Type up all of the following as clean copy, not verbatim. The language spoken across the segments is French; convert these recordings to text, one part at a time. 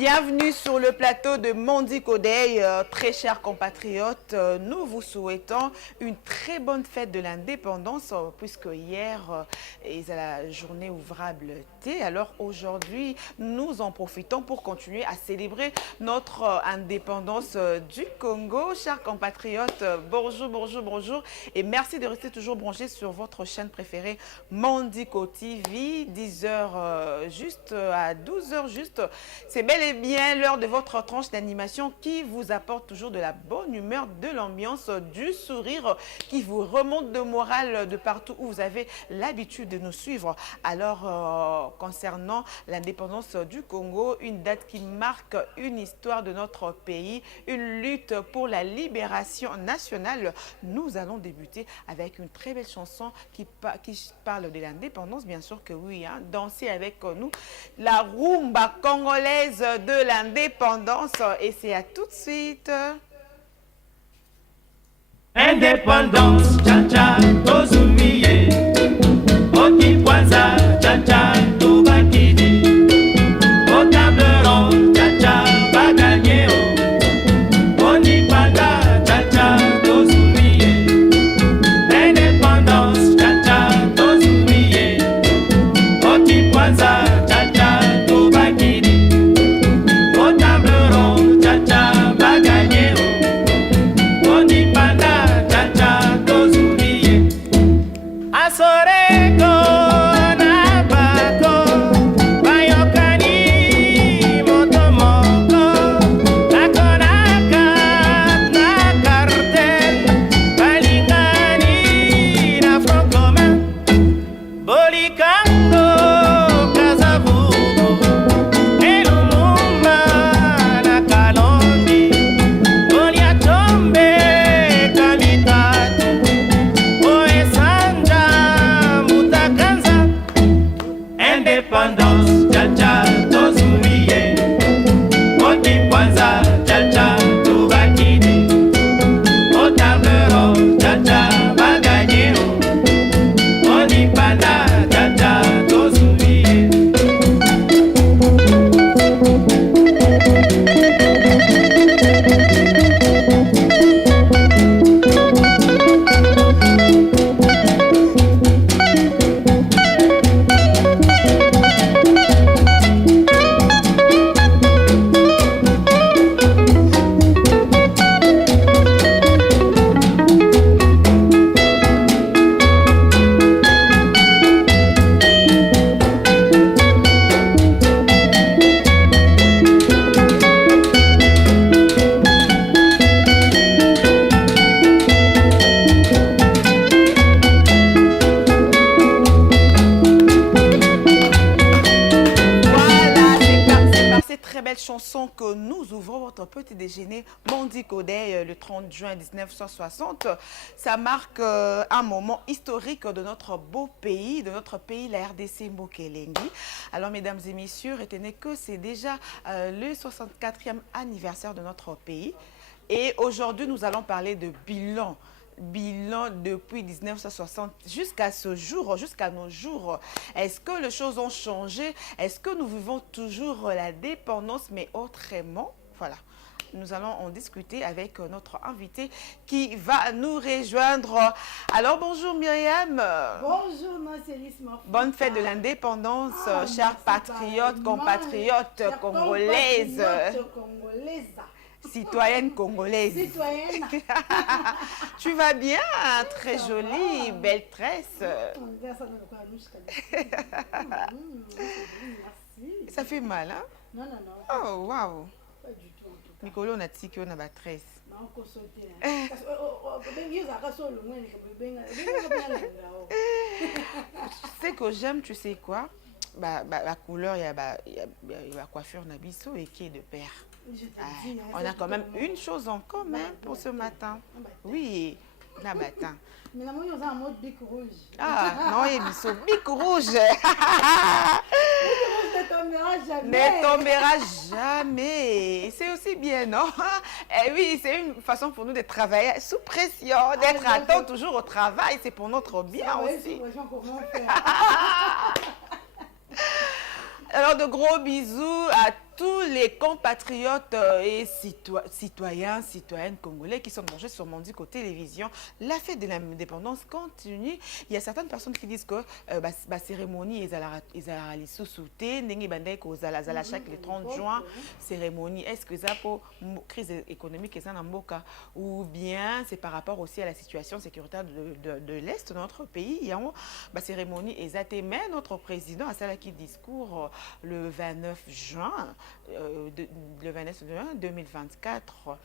Bienvenue sur le plateau de Mondico Day, très chers compatriotes. Nous vous souhaitons une très bonne fête de l'indépendance, puisque hier est la journée ouvrable T. Alors aujourd'hui, nous en profitons pour continuer à célébrer notre indépendance du Congo. Chers compatriotes, bonjour, bonjour, bonjour. Et merci de rester toujours branchés sur votre chaîne préférée Mondico TV, 10h juste à 12h juste. C'est bel et bien l'heure de votre tranche d'animation qui vous apporte toujours de la bonne humeur, de l'ambiance, du sourire, qui vous remonte de morale de partout où vous avez l'habitude de nous suivre. Alors, concernant l'indépendance du Congo, une date qui marque une histoire de notre pays, une lutte pour la libération nationale, nous allons débuter avec une très belle chanson qui parle de l'indépendance, bien sûr que oui, hein. Dansez avec nous la rumba congolaise de l'indépendance, et c'est à tout de suite. Indépendance, cha-cha, tozumiye. Oti kwanza, cha-cha, tubakidi. Au table ronde, cha-cha, baganye o. Oni panda, cha-cha, tozumiye. Indépendance, cha-cha, tozumiye. Oti kwanza, cha-cha, tubakidi. Au table ronde, cha-cha, baganye o. Oni panda, cha-cha, tozumiye. Asoreko na bako, bayokani motomoko, nakonaka na cartel, balingani na front commun, bolikando kazavugo, elumumba na kalondi, oliatombe kamitatu, oesanja mutakanza. Indépendance, cha-cha, tozumiye. Oti kwanza, cha-cha, tubakidi. Otabero, cha-cha, baganye o. Oni panda, cha-cha, tozumiye. Voilà, c'est par cette très belle chanson que nous ouvrons votre petit déjeuner Mondico Day le 30 juin 1960. Ça marque un moment historique de notre beau pays, la RDC Mokelengi. Alors, mesdames et messieurs, retenez que c'est déjà le 64e anniversaire de notre pays. Et aujourd'hui, nous allons parler de bilan depuis 1960 jusqu'à ce jour, jusqu'à nos jours. Est-ce que les choses ont changé? Est-ce que nous vivons toujours la dépendance, mais autrement? Voilà. Nous allons en discuter avec notre invité qui va nous rejoindre. Alors, bonjour Myriam. Bonjour, Noncelis Mafouka. Bonne fête de l'indépendance, chers patriotes, compatriotes, congolaises, citoyennes congolaises. Citoyenne. Tu vas bien? Très Ça jolie, va. belle tresse. Merci. Ça fait mal, hein? Non, non, non. Oh, waouh. Pas du tout, en tout cas. Nicolas, on a dit qu'on a la tresse. Mais on peut sauter, hein. Parce que, Tu sais que j'aime, tu sais quoi? La couleur, il y a la coiffure Nabiso et qui est de pair. je te Ah, dis, hein, on c'est a quand même tout une chose en commun pour ce matin. Oui, la matin. Mais la moyenne, on a un mode bic rouge. Ah, non, il y a bic rouge. Ne tombera jamais. Ne tombera jamais. C'est aussi bien, non? Et oui, c'est une façon pour nous de travailler sous pression, d'être à temps toujours au travail. C'est pour notre bien aussi. Alors, de gros bisous à tous les compatriotes et citoyennes congolais qui sont branchés sur Mondico Télévision. La fête de l'indépendance continue. Il y a certaines personnes qui disent que la cérémonie est à l'issouté, chaque le 30 juin, cérémonie. Est-ce que ça pour crise économique et ça n'amboka ou bien c'est par rapport aussi à la situation sécuritaire de l'Est de notre pays. Il y a une cérémonie exacte, mais notre président a celle qui discours le 29 juin 2024.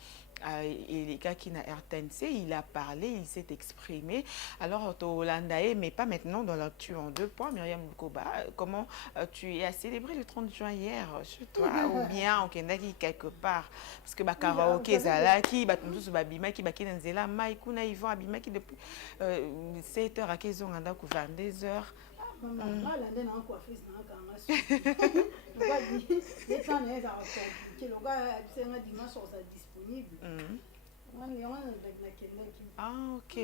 Et les gars qui n'a RTNC, il a parlé, il s'est exprimé. Alors, Hollande, mais pas maintenant dans l'actu en 2 points. Myriam Lukoba, comment tu as célébré le 30 juin hier chez toi ou bien au Kenya quelque part? Parce que karaoké, Zalaki, Babimaki, Bakinanzela, Maïkouna, Yvon, Abimaki depuis 7h à 15h, 22h. Ah, ok.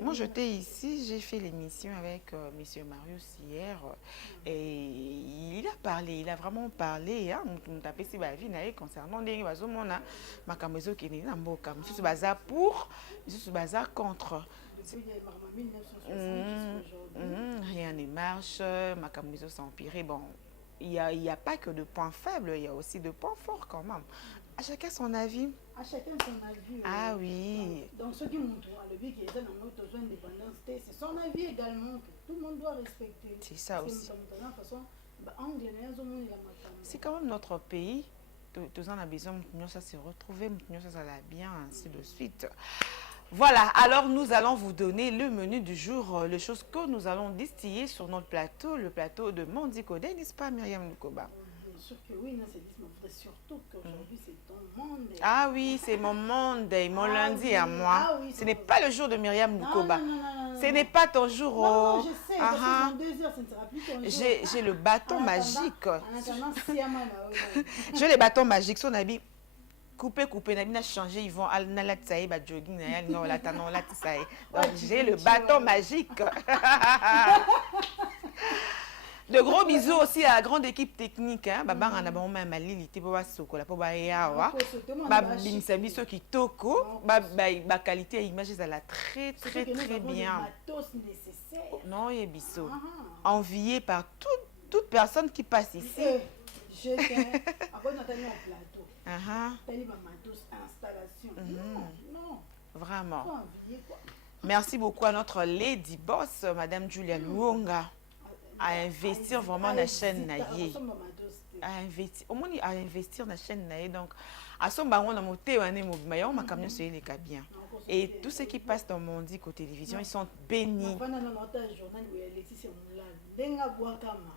Moi, j'étais ici, j'ai fait l'émission avec Monsieur Marius hier et il a parlé, il a vraiment parlé. On a fait ma vie concernant les Makamezo qui est Namboka. Monsieur Baza pour, Monsieur Baza contre. Rien ne marche, Makamezo s'empirer. Bon, il n'y a pas que de points faibles, il y a aussi de points forts quand même. À chacun son avis. À chacun son avis. Ah oui. Donc, ceux qui montrent le but qui est dans notre besoin d'indépendance, c'est son avis également que tout le monde doit respecter. C'est ça aussi. C'est quand même notre pays. Tous en a besoin, ça se retrouver, ça va bien, ainsi de suite. Voilà, alors nous allons vous donner le menu du jour, les choses que nous allons distiller sur notre plateau, le plateau de Mondico Day, n'est-ce pas Myriam Lukoba? Bien sûr que oui, c'est surtout qu'aujourd'hui c'est ton monde. Ah oui, c'est mon monde, mon lundi à moi. Ah oui, ce n'est pas le jour de Myriam Lukoba. Non, ce n'est pas ton jour. Non, je sais, parce que dans 2 heures, ce ne sera plus ton jour. J'ai le bâton magique. J'ai le bâton magique, son habit. Coupé, n'a changé, ils vont à la tsaï, jogging, j'ai le bâton magique. De gros bisous aussi à la grande équipe technique. Baba on a bon même Lili Tiboa Sokola pour Bayawa. Babimisa biso kitoko. Ba qualité à image ça la très bien. Non, et biso. Envié par toute personne qui passe ici. Je t'aime. Après, nous avons un plateau. Installation. Non. Vraiment. Merci beaucoup à notre Lady Boss, Madame Julia Luonga, à investir vraiment dans la chaîne Naye. À investir dans la chaîne Naye. Donc, à son baron, on a monté un émouvement, ma camion sur les bien. Et tous ceux qui passent dans Mondico Télévision, ils sont bénis.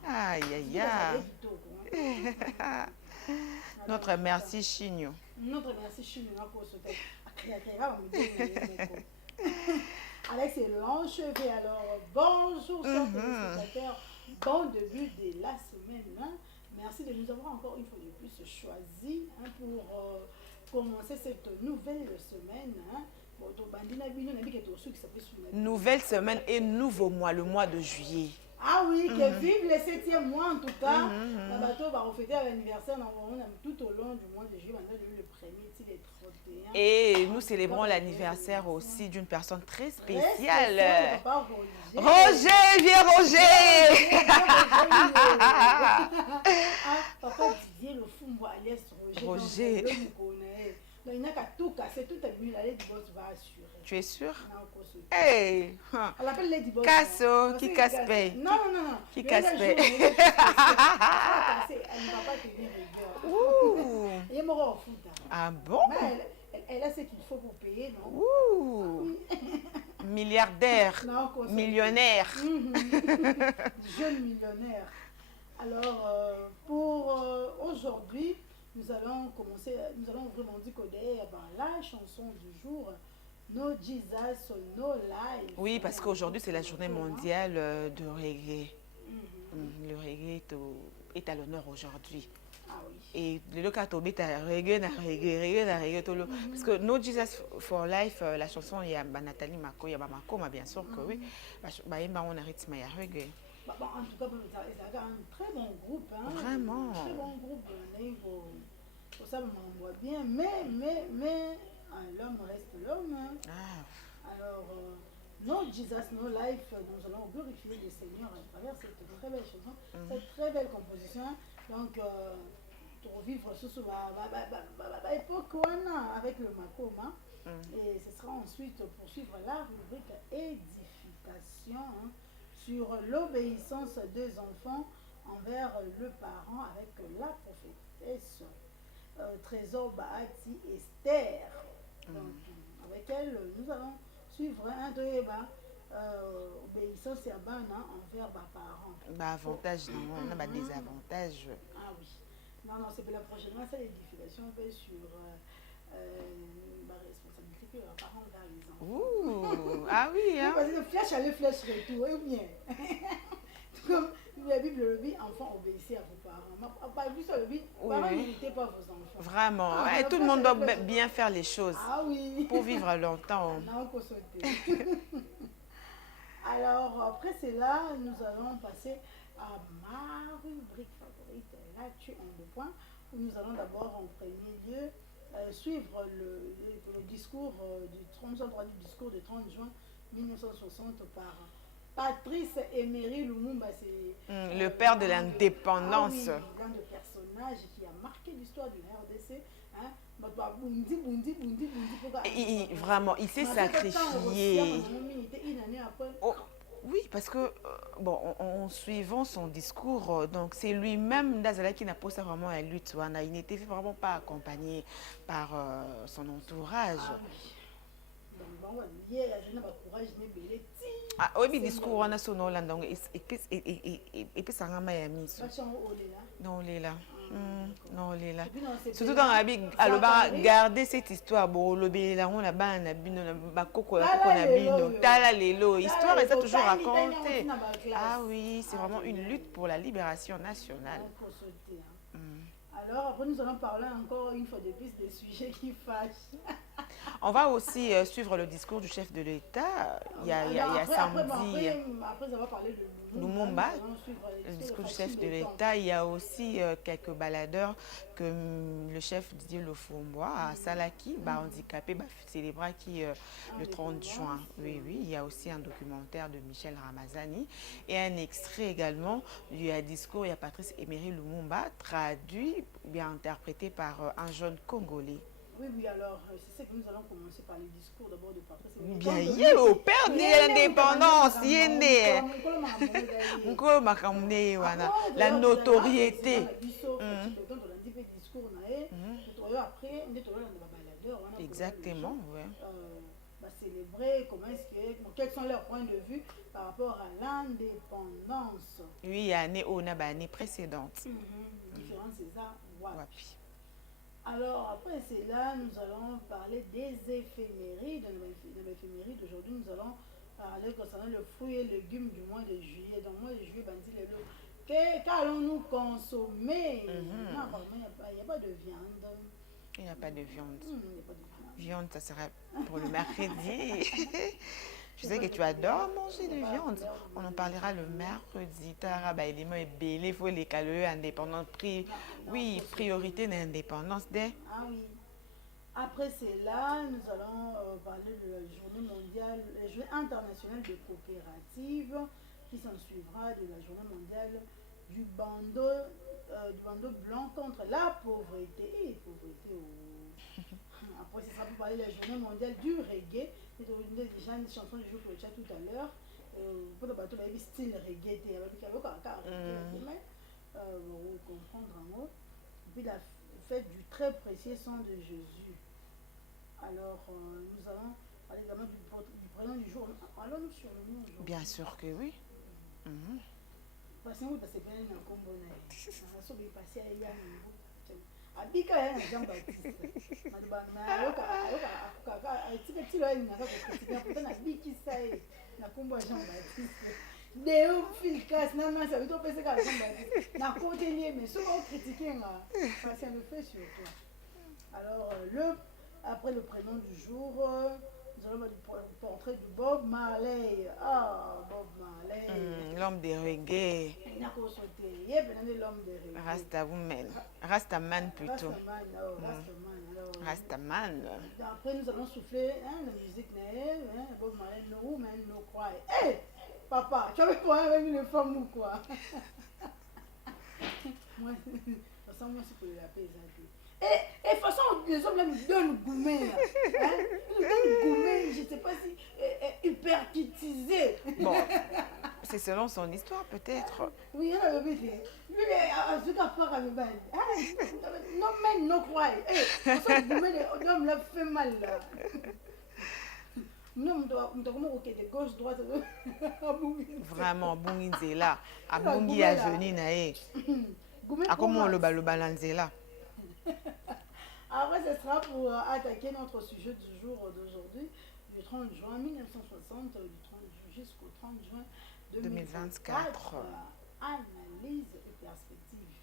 Aïe, aïe, aïe. Notre merci Chigno. Notre merci Chigno. Alex est l'enchevé. Alors, bonjour, chers téléspectateurs. Bon début de la semaine. Merci de nous avoir encore une fois de plus choisi pour commencer cette nouvelle semaine. Nouvelle semaine et nouveau mois, le mois de juillet. Ah oui, que vive le 7e mois en tout cas. Le bateau va fêter l'anniversaire tout au long du mois de juillet, le 1er, le 31. Et nous célébrons l'anniversaire aussi d'une personne très spéciale. Roger, viens Roger. Papa Didier le Fumbo alias Roger. Il n'a qu'à tout casser, tout est mieux, la Lady Boss va assurer. Tu es sûr? Hey! On l'appelle Lady Boss. Casso, qui casse paye. Non. Qui casse paye. Elle ne va pas tenir rigueur. Elle est morte au foot. Ah bon? Elle a ce qu'il faut pour payer, non? Ouh! Milliardaire. Millionnaire. Jeune millionnaire. Alors, pour aujourd'hui, nous allons vraiment dire que la chanson du jour, No Jesus, No Life. Oui, parce qu'aujourd'hui, c'est la journée mondiale de reggae. Le reggae est à l'honneur aujourd'hui. Ah oui. Et le cas où tu as reggae. Parce que No Jesus for Life, la chanson, il y a Nathalie Mako, il y a Mamako, bien sûr que oui. On a rythme, il y a reggae. Bon, en tout cas, ils ont un très bon groupe. Hein, Vraiment. Un très bon groupe. Il faut ça, on voit bien. Mais l'homme reste l'homme. Hein. Ah, Alors, No Jesus, No Life, nous allons glorifier le Seigneur à travers cette très belle chanson, cette très belle composition. Donc, pour vivre sous l'époque avec le Makoma. Et ce sera ensuite poursuivre la rubrique édification hein, sur l'obéissance des enfants envers le parent avec la prophétesse Trésor Bahati Esther. Donc, avec elle, nous allons suivre un débat obéissance et abana envers les parents. bah avantage, non, on a bah, des avantages. Ah oui. Non, c'est pour la prochaine fois, c'est l'édification sur la responsabilité que les parents envers les enfants. Ouh, ah oui, hein. Parce que flèche aller, flèche retour, ou bien. Comme la Bible le dit, enfants, obéissez à vos parents. Pas vu ça, le dit, parents, n'irritez pas vos enfants. Vraiment, Ah, ouais, tout le monde doit bien faire les choses Ah oui. pour vivre longtemps. Non, on peut sauter. Alors, après cela, nous allons passer à ma rubrique favorite, là tu en deux points, où nous allons d'abord en premier lieu suivre le discours du discours du 30 juin 1960 par Patrice Emery Lumumba. C'est le père de l'indépendance. Ah oui, l'un des personnages qui a marqué l'histoire du RDC. Hein? Vraiment, il s'est sacrifié. Oh, oui, parce que, bon, en suivant son discours, donc c'est lui-même, Dazala, qui n'a pas ça vraiment à lutte. Il n'était vraiment pas accompagné par son entourage. Ah oui, mais discours, on a son nom là, donc, et puis ça m'a mis. Non, il est là. Non, il est là. Surtout dans la vie, alors garder cette histoire, bon, le là, on a ban, la coco, la lelo, histoire est toujours racontée. Ah oui, c'est vraiment une lutte pour la libération nationale. Alors après, nous allons parler encore une fois de plus des sujets qui fâchent. On va aussi suivre le discours du chef de l'État. Il y a samedi. Après avoir parlé de Lumumba, le discours du chef de l'État, il y a aussi quelques baladeurs que le chef Didier Lofombois à Salaki, handicapé, célébra qui le 30 juin. Oui, il y a aussi un documentaire de Michel Ramazani et un extrait également du discours, il y a Patrice Emery Lumumba, traduit, bien interprété par un jeune Congolais. Oui, alors c'est ça que nous allons commencer par le discours d'abord de Patrice Emery. Bien, il est au père de l'indépendance, la notoriété. Exactement, oui. Célébrer, quels sont leurs points de vue par rapport à l'indépendance. Oui, il y a une année précédente. Différence, c'est ça, wapi. Alors, après cela, nous allons parler des éphémérides. Dans l'éphéméride d'aujourd'hui, nous allons parler concernant le fruit et légumes du mois de juillet. Dans le mois de juillet, qu'allons-nous consommer? Non, il n'y a pas de viande. Il n'y a pas de viande. Viande, ça sera pour le mercredi. Je sais que tu adores manger de viande. On en parlera le mercredi. Il faut les calories indépendantes. Oui, priorité d'indépendance. Ah oui. Après cela, nous allons parler de la journée mondiale, la journée internationale des coopératives, qui s'en suivra de la journée mondiale du bandeau blanc contre la pauvreté. Et pauvreté Après, ce sera pour parler de la journée mondiale du reggae. C'est déjà une chanson du jour que tu as tout à l'heure. Pour le bateau, il y a style reggae. Il y a vous comprendre en haut. Et puis la fête du très précieux sang de Jésus. Alors, nous allons parler également du prénom du jour. Allons-nous sur le nom aujourd'hui? Bien sûr que oui. Parce que vous passez bien un combo. On va passer à Yann. Abika ya Jean-Baptiste. Alors, après le prénom du jour, nous allons voir du portrait de Bob Marley. Ah, Bob Marley. L'homme de reggae. Il n'a qu'à sauter. Il y a l'homme de reggae. Rastawoman. Rastaman plutôt. Rastaman, Rastaman. Alors, Rastaman. après, nous allons souffler la musique. Bob Marley, no woman, no cry. Hé, papa, tu avais quoi avec une femme ou quoi? Moi, de toute façon, moi, c'est pour la paix. Et de toute façon, les hommes là nous donnent gourmet. Hein? Ils nous donnent gourmet, je ne sais pas si hypertitisé. Bon, c'est selon son histoire peut-être. Oui, il y a le bébé. Oui, mais je dois faire avec moi. Non, mais non, quoi. De toute façon, gourmet, l'homme là fait mal. Non, on doit comment ok de gauche droite. Vraiment bungi nzela abungi ya joni na ye akomo loba nzela. Après, ce sera pour attaquer notre sujet du jour d'aujourd'hui, du 30 juin 1960 jusqu'au 30 juin 2024. Analyse et perspective.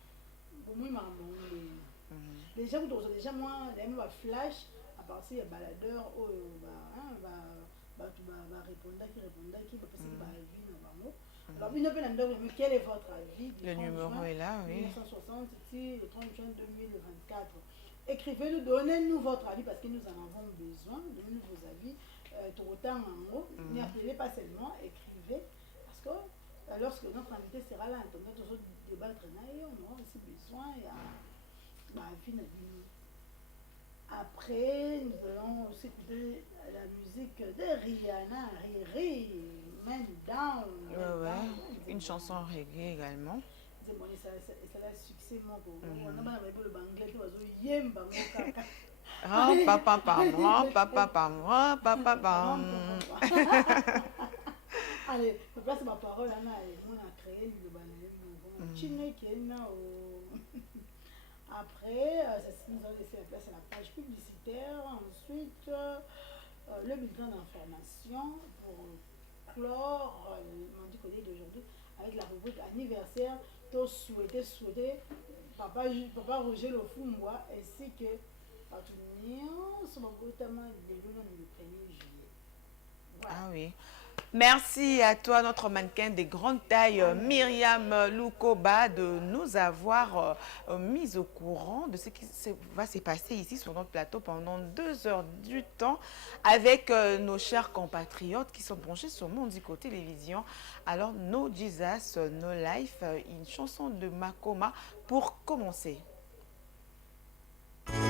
Pour moi, déjà moi, les flash à partir des baladeurs répondre qui va passer par la vie normalement. Alors, une mais quel est votre avis du Le numéro juin est là, oui. 1960, ici, le 30 juin 2024. Écrivez-nous, donnez-nous votre avis parce que nous en avons besoin. Donnez-nous vos avis. Tout autant en mots. N'appelez pas seulement, écrivez. Parce que lorsque notre invité sera là, on va toujours débattre, on aura aussi besoin. Après, nous allons aussi écouter la musique de Rihanna, Riri, Man Down. Ouais. Une chanson reggae également. Ça a succès, mon on a le banglais, yemba, mon caca. Papa par moi, papa par moi, papa par moi. Allez, je place ma parole, Anna, et on a créé le banglais. Après, nous allons laisser la place à la page publicitaire. Ensuite, le bulletin d'information pour clore le Mandi Kodé d'aujourd'hui avec la rubrique anniversaire. Tous souhaiter papa Roger Lofumbois ainsi que Patunir sur le notamment le 1er juillet. Voilà. Ah oui. Merci à toi, notre mannequin de grande taille, Myriam Lukoba, de nous avoir mis au courant de ce qui va se passer ici sur notre plateau pendant 2 heures du temps avec nos chers compatriotes qui sont branchés sur Mondico Télévision. Alors, No Jesus, No Life, une chanson de Makoma pour commencer. No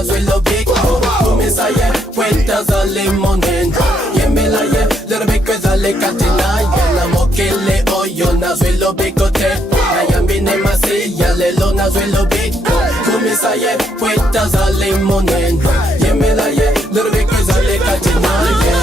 nazwelo biko kumisa ye kwenta zale monendo yemela ye lerobiko zale katina ye na mokele oyo nazwelo biko te na yambine masi ya lelo nazwelo biko kumisa ye kwenta zale monendo yemela ye lerobiko zale katina ye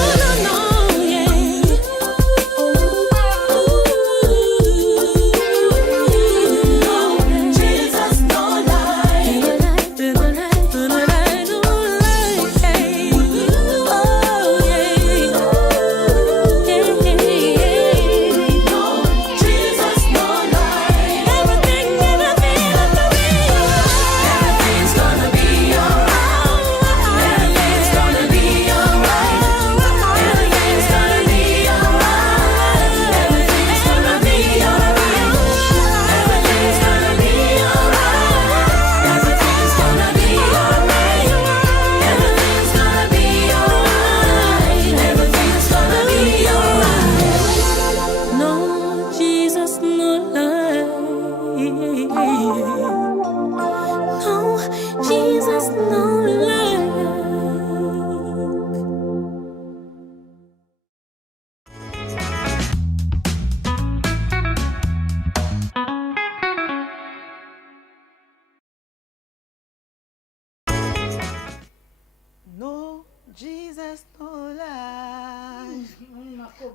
No, Jesus, no lie.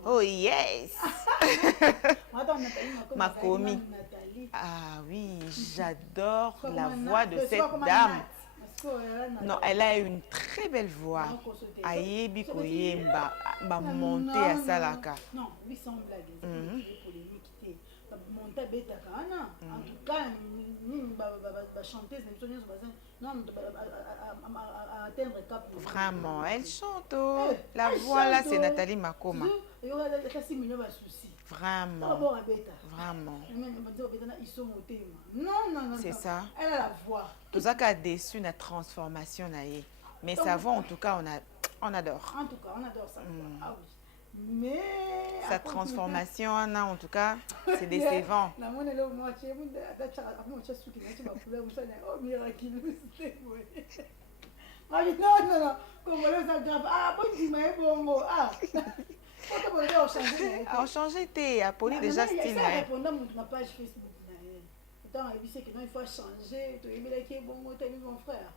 Oh yes. Makomi. Ah oui, j'adore la voix de cette dame. Non, elle a une très belle voix. Ayebi koyemba, ba monter à Salaka. Non, lui semble polémique. Monter beta kana. En tout cas, chanteuse, atteindre cap. Vraiment, elle chante. La voix là, c'est Nathalie Makoma. Vraiment. Vraiment. Non. C'est ça. Elle a la voix. Tout ça qui a déçu la transformation. Mais sa voix, en tout cas, on adore. En tout cas, on adore ça. Ah oui. Mais sa transformation, en tout cas, c'est décevant. A changé t'es a poli déjà style. Répondant na page Facebook na. Il faut changer, tu aimes qui est bon, tu aimes mon frère.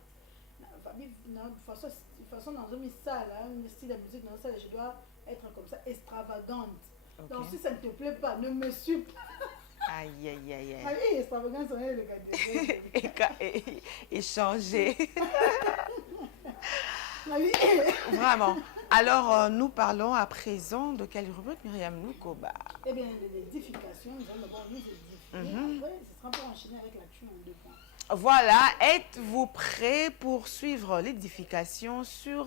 De façon dans une salle, un style de musique dans ça, je dois être comme ça extravagante. Okay. Donc si ça ne te plaît pas, ne me suis pas. Aïe aïe aïe aïe. Ah oui, extravagance on est le gars. Et changer. Vraiment. Alors nous parlons à présent de quelle rubrique, Myriam Lukoba? Eh bien l'édification, nous allons d'abord nous édifier. Après, ce sera pour enchaîner avec l'action en 2 points. Voilà, êtes-vous prêts pour suivre l'édification sur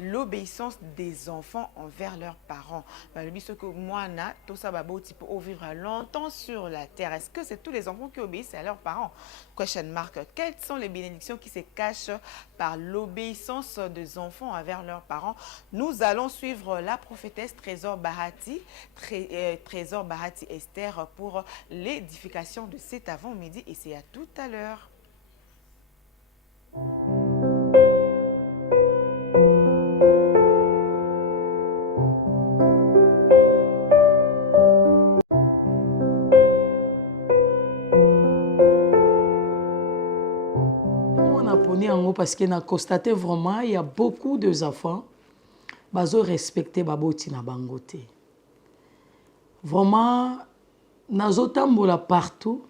l'obéissance des enfants envers leurs parents? Tout ça va vivre longtemps sur la terre. Est-ce que c'est tous les enfants qui obéissent à leurs parents? Question mark. Quelles sont les bénédictions qui se cachent par l'obéissance des enfants envers leurs parents? Nous allons suivre la prophétesse Trésor Bahati Esther pour l'édification de cet avant-midi et c'est à tout à l'heure. Parce qu'on a constaté vraiment il y a beaucoup de enfants qui ont respecté baboti na bangote. Vraiment, nazo tambola partout,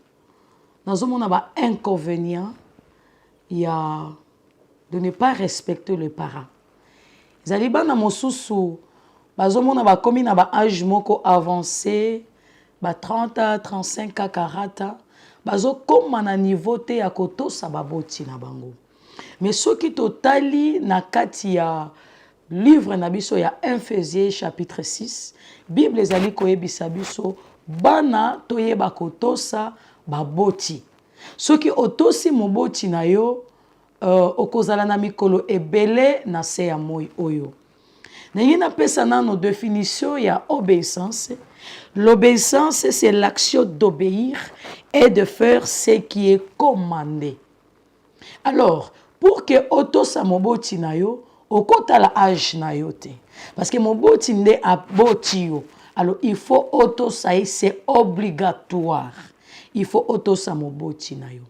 nazo mona ba inconvénient il y a de ne pas respecter les parents. Zali bana mosusu bazo mona ba komi na ba âge moko avancé, ba 30, 35, 40, bazo koma na niveau te ya kotosa baboti na bango. Mais ce qui totali na kati ya livre na biso ya Ephésiens chapitre 6, Bible ezali koyebisa biso bana toyeba kotosa baboti. Soki otosi moboti na yo okozala na mikolo ebele na se ya moi oyo. Ndenge napesa nano définition ya obéissance. L'obéissance c'est l'action d'obéir et de faire ce qui est commandé. Alors, pour que otosa moboti na yo okota la âge na yo te parce que moboti nde aboti yo. Alors il faut otosa, c'est obligatoire. Il faut otosa moboti na yo.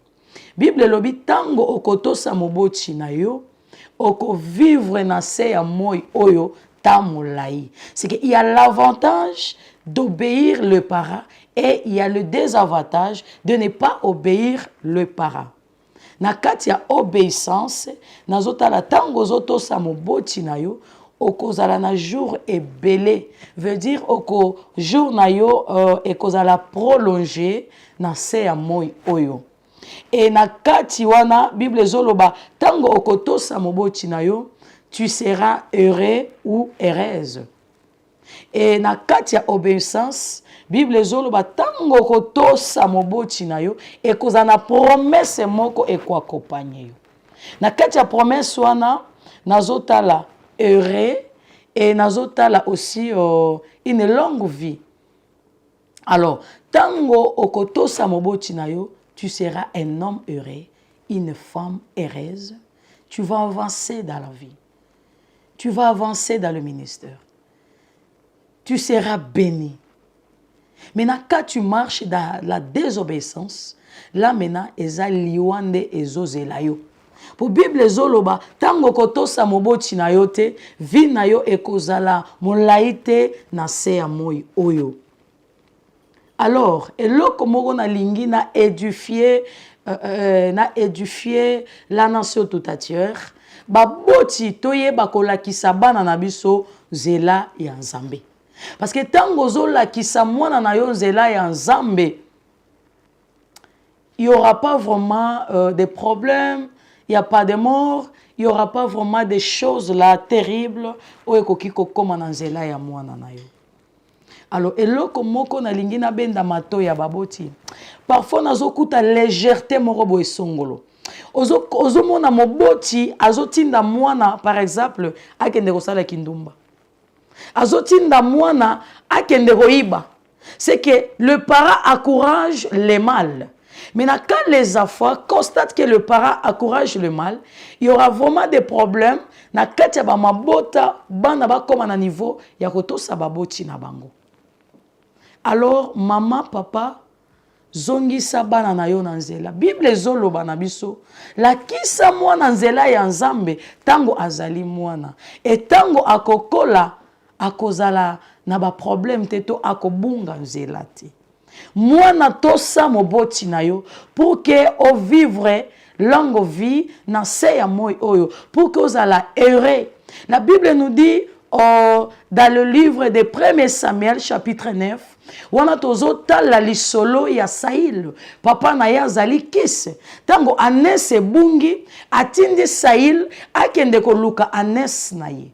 Bible lobi tango okotosa moboti na yo oko vivre na se ya moi oyo tamolai. C'est qu'il y a l'avantage d'obéir le parent et il y a le désavantage de ne pas obéir le parent. Na kati ya obéissance nazotala tango zotosa moboti na yo okozala na jour ebele veut dire oko jour na yo ekozala prolonger na se ya moi oyo. Et na kati wana Bible zoloba tango okotosa moboti na yo tu seras heureux ou heureuse. Et na kati ya obéissance Bible zoloba tango okotosa moboti na yo ekozana promesse moko ekwakompanye yo. Na kati ya promesse wana nazotala heureux et nazotala aussi une longue vie. Alors tango okotosa moboti na yo tu seras un homme heureux, une femme heureuse. Tu vas avancer dans la vie. Tu vas avancer dans le ministère. Tu seras béni. Maintenant, quand tu marches dans la désobéissance, là maintenant, eza liwande ezozelayo. Pour Bible zoloba, tango kotosa moboti na yo te, vi na yo ekozala molaite na se ya moi oyo. Alors, eloko moko na lingi na édifier la nation tout entière. Baboti toye bakolakisa bana na biso zela ya Nzambe. Parce que tango zolakisa mwana na yo zela ya Nzambe, il n'y aura pas vraiment de problèmes, il n'y a pas de mort, il n'y aura pas vraiment des choses là terribles ou ekoki kokoma na zela ya mwana na yo. Alors, eloko moko na lingi na benda mato ya baboti. Parfois nazokuta légèreté moko boye songolo. Ozomona moboti azotinda mwana par exemple akende kosala kindumba. Azotinda mwana akende koiba. C'est que le parent encourage le mal. Maintenant, quand les enfants constatent que le parent encourage le mal, il y aura vraiment des problèmes. Na kati ya ba mabota bana ba koma na niveau ya kotosa baboti na bango. Alors, maman, papa, zongisa bana na yo na nzela. Bible zoloba na biso, lakisa mwana nzela ya Nzambe tango azali mwana. Et tango akokola, akozala na ba problème teto akobunga nzela te. Mwana tosa moboti na yo pour que o vivre longue vie na se ya moi oyo, pour que ozala heureux. La Bible nous dit dans le livre de 1 Samuel chapitre 9, wana tozotala lisolo ya Saïl, papa na ya zali kise. Tango Anes ebungi, atindi Saïl akende koluka Anes na ye.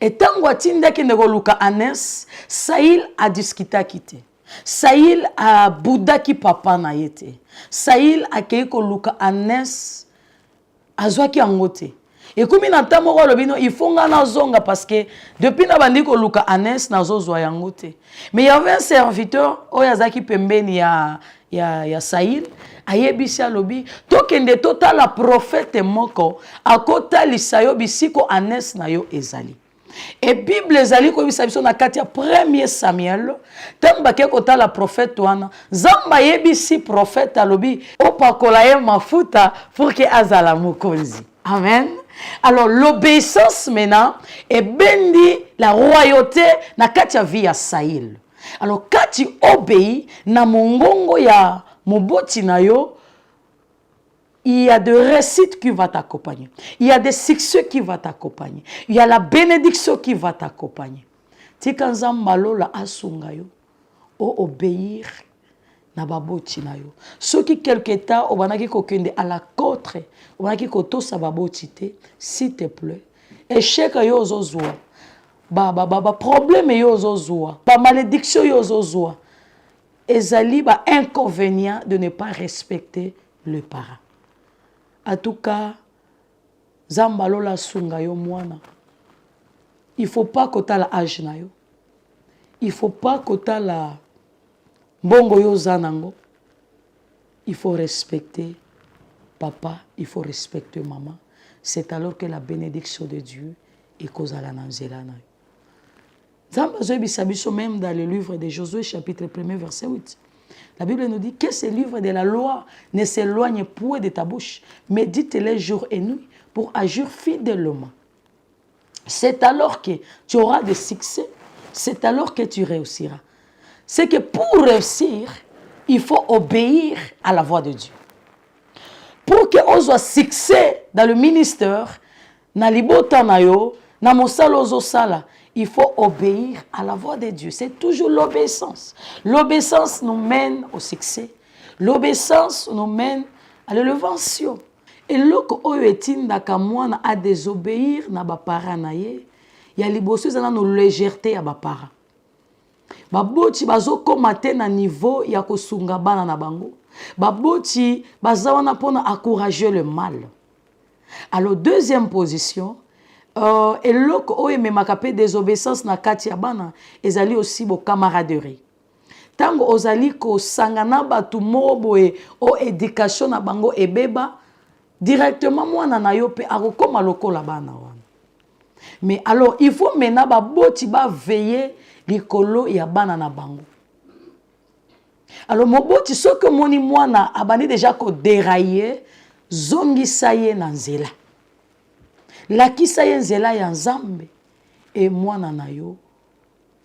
Et tango atindi akende koluka Anes, Saïl a discuta kite. Saïl a boudaki papa na ye te. Saïl a kei koluka Anes azwaki angote. Et comme il entend mon rôle, il faut nga zonga parce que depuis na bandi ko luka Anes na zozwa yango te. Mais il y avait un serviteur oyazaki pembeni ya Saïl ayebisi alobi tokende total la prophète moko akota lisayo bisiko Anes na yo ezali. Et Bible ezali ko bisa biso na kati ya 1 Samuel tamba ke kota la prophète wana Nzamba yebisi prophète alobi opakola ye mafuta pour que azala mokonzi. Amen. Alors l'obéissance maintenant est béni la royauté na kati ya vie ya Saïl. Alors quand tu obéis na mongongo ya moboti na yo, il y a des réussites qui vont t'accompagner. Il y a des succès qui vont t'accompagner. Il y a la bénédiction qui va t'accompagner. Tika Nzamba lola asunga yo o obéir na baboti na yo. Ce qui quelque temps obanaki kokende à la contre, obanaki kotosa baboti te, s'il te plaît. Échec yo ozozwa. Problème yo ozozwa. Ba malédiction yo ozozwa. Ezali ba inconvénient de ne pas respecter le parent. En tout cas, Nzamba lola sunga yo mwana. Il faut pas kotala âge na yo. Il faut pas kotala bongo yo zanango. Il faut respecter papa, il faut respecter maman. C'est alors que la bénédiction de Dieu est cause à la nanzela. Même dans le livre de Josué, chapitre 1, verset 8. La Bible nous dit que ce livre de la loi ne s'éloigne point de ta bouche. Médite-les jour et nuit pour agir fidèlement. C'est alors que tu auras des succès. C'est alors que tu réussiras. C'est que pour réussir, il faut obéir à la voix de Dieu. Pour que on soit succès dans le ministère, na libota na yo, na mosala ozosala, il faut obéir à la voix de Dieu. C'est toujours l'obéissance. L'obéissance nous mène au succès. L'obéissance nous mène à l'élévation. Et lorsque oyo etindaka mwana a désobéir na ba parents na ye, ya liboso ezana no légèreté ya ba parents. Baboti bazokoma te na niveau ya kosunga bana na bango. Baboti baza wana pona encourager le mal. Alors deuxième position, eloko oyo ememaka pe désobéissance na kati ya bana ezali aussi bo camaraderie. Tango ozali kosangana batu moko boye o éducation na bango ebeba, directement mwana na yo pe akokoma lokola bana wana. Mais alors il faut maintenant baboti ba veiller likolo ya bana na bango. Alors moboti soki moni mwana abandi déjà ko dérailler zongisa ye na nzela. Lakisa ye nzela ya Nzambe et mwana na yo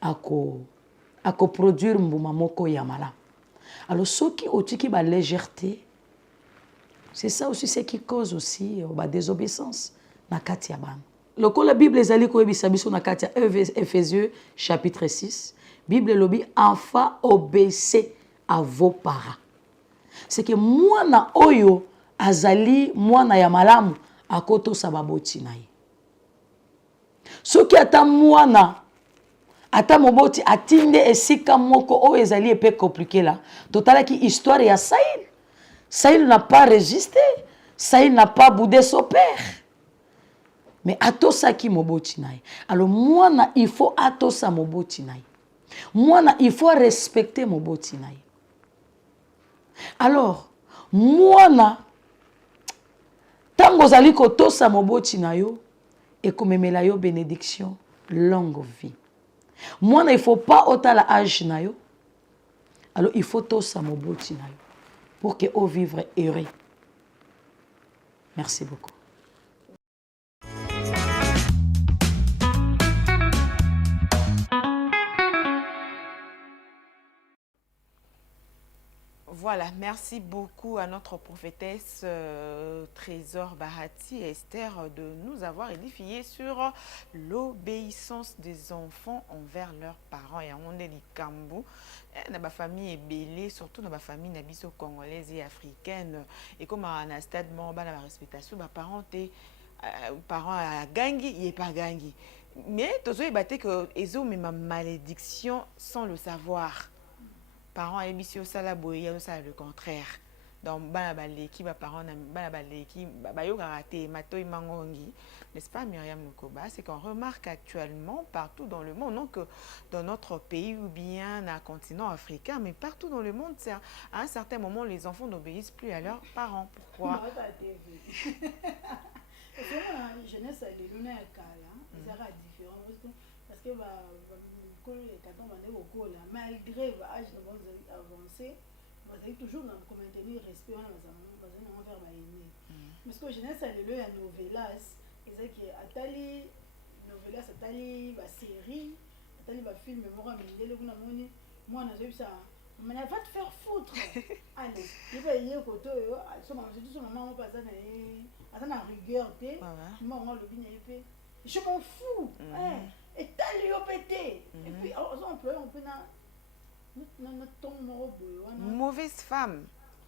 ako produire mbuma moko ya malamu. Alors soki otiki ba légèreté, c'est ça aussi ce qui cause aussi ba désobéissance na kati ya bana. Lokola Bible ezali koyebisa biso na kati ya Ephésiens chapitre 6, Bible lobi enfant obéissez à vos parents. C'est que mwana oyo azali mwana ya malamu akoto sababoti na ye. Soki ata mwana ata moboti atinde esika moko oyo ezali epe compliqué là, totalaki histoire ya Saïl. Saïl n'a pas résisté. Saïl n'a pas boudé son père. Mais atosaki moboti na ye. Alors mwana il faut atosa moboti na ye. Mwana il faut respecter moboti na ye. Alors mwana tango zali kotosa moboti na yo ekomemela yo bénédiction longue vie. Mwana il faut pas otala âge na yo. Alors il faut tosa moboti na yo pour que o vivre heureux. Merci beaucoup. Voilà, merci beaucoup à notre prophétesse Trésor Bahati et Esther de nous avoir édifié sur l'obéissance des enfants envers leurs parents. Et on est Likambu, dans ma famille est belle, surtout dans ma famille nabiso congolaise et africaine. Et comme à un stade dans la respectation, mes parents à gangi, il n'est pas gangi. Mais tous les battés que ils ont ma malédiction sans le savoir. Parents émission sala boya ça le contraire donc bana baleki ba parents bana baleki ba yo karaté matoi mangongi n'est-ce pas Myriam Lukoba? C'est qu'on remarque actuellement partout dans le monde, non que dans notre pays ou bien dans le continent africain, mais partout dans le monde, à un certain moment les enfants n'obéissent plus à leurs parents. Pourquoi? Jeunesse les lunaires ça sera différent parce que malgré l'âge avancé, vous avez toujours pour maintenir respect envers ma aînée. Parce que jeunesse il y a novelas, c'est que atali novelas atali ba série, atali ba film moi mindele kuna moni moi na zo ça mais va te faire foutre. Allez, il va y koto yo, so maman pas ça na rigueur té, maman le bien épée. Je m'en fous. Et t'as lui pété. Et puis on peut mauvaise femme,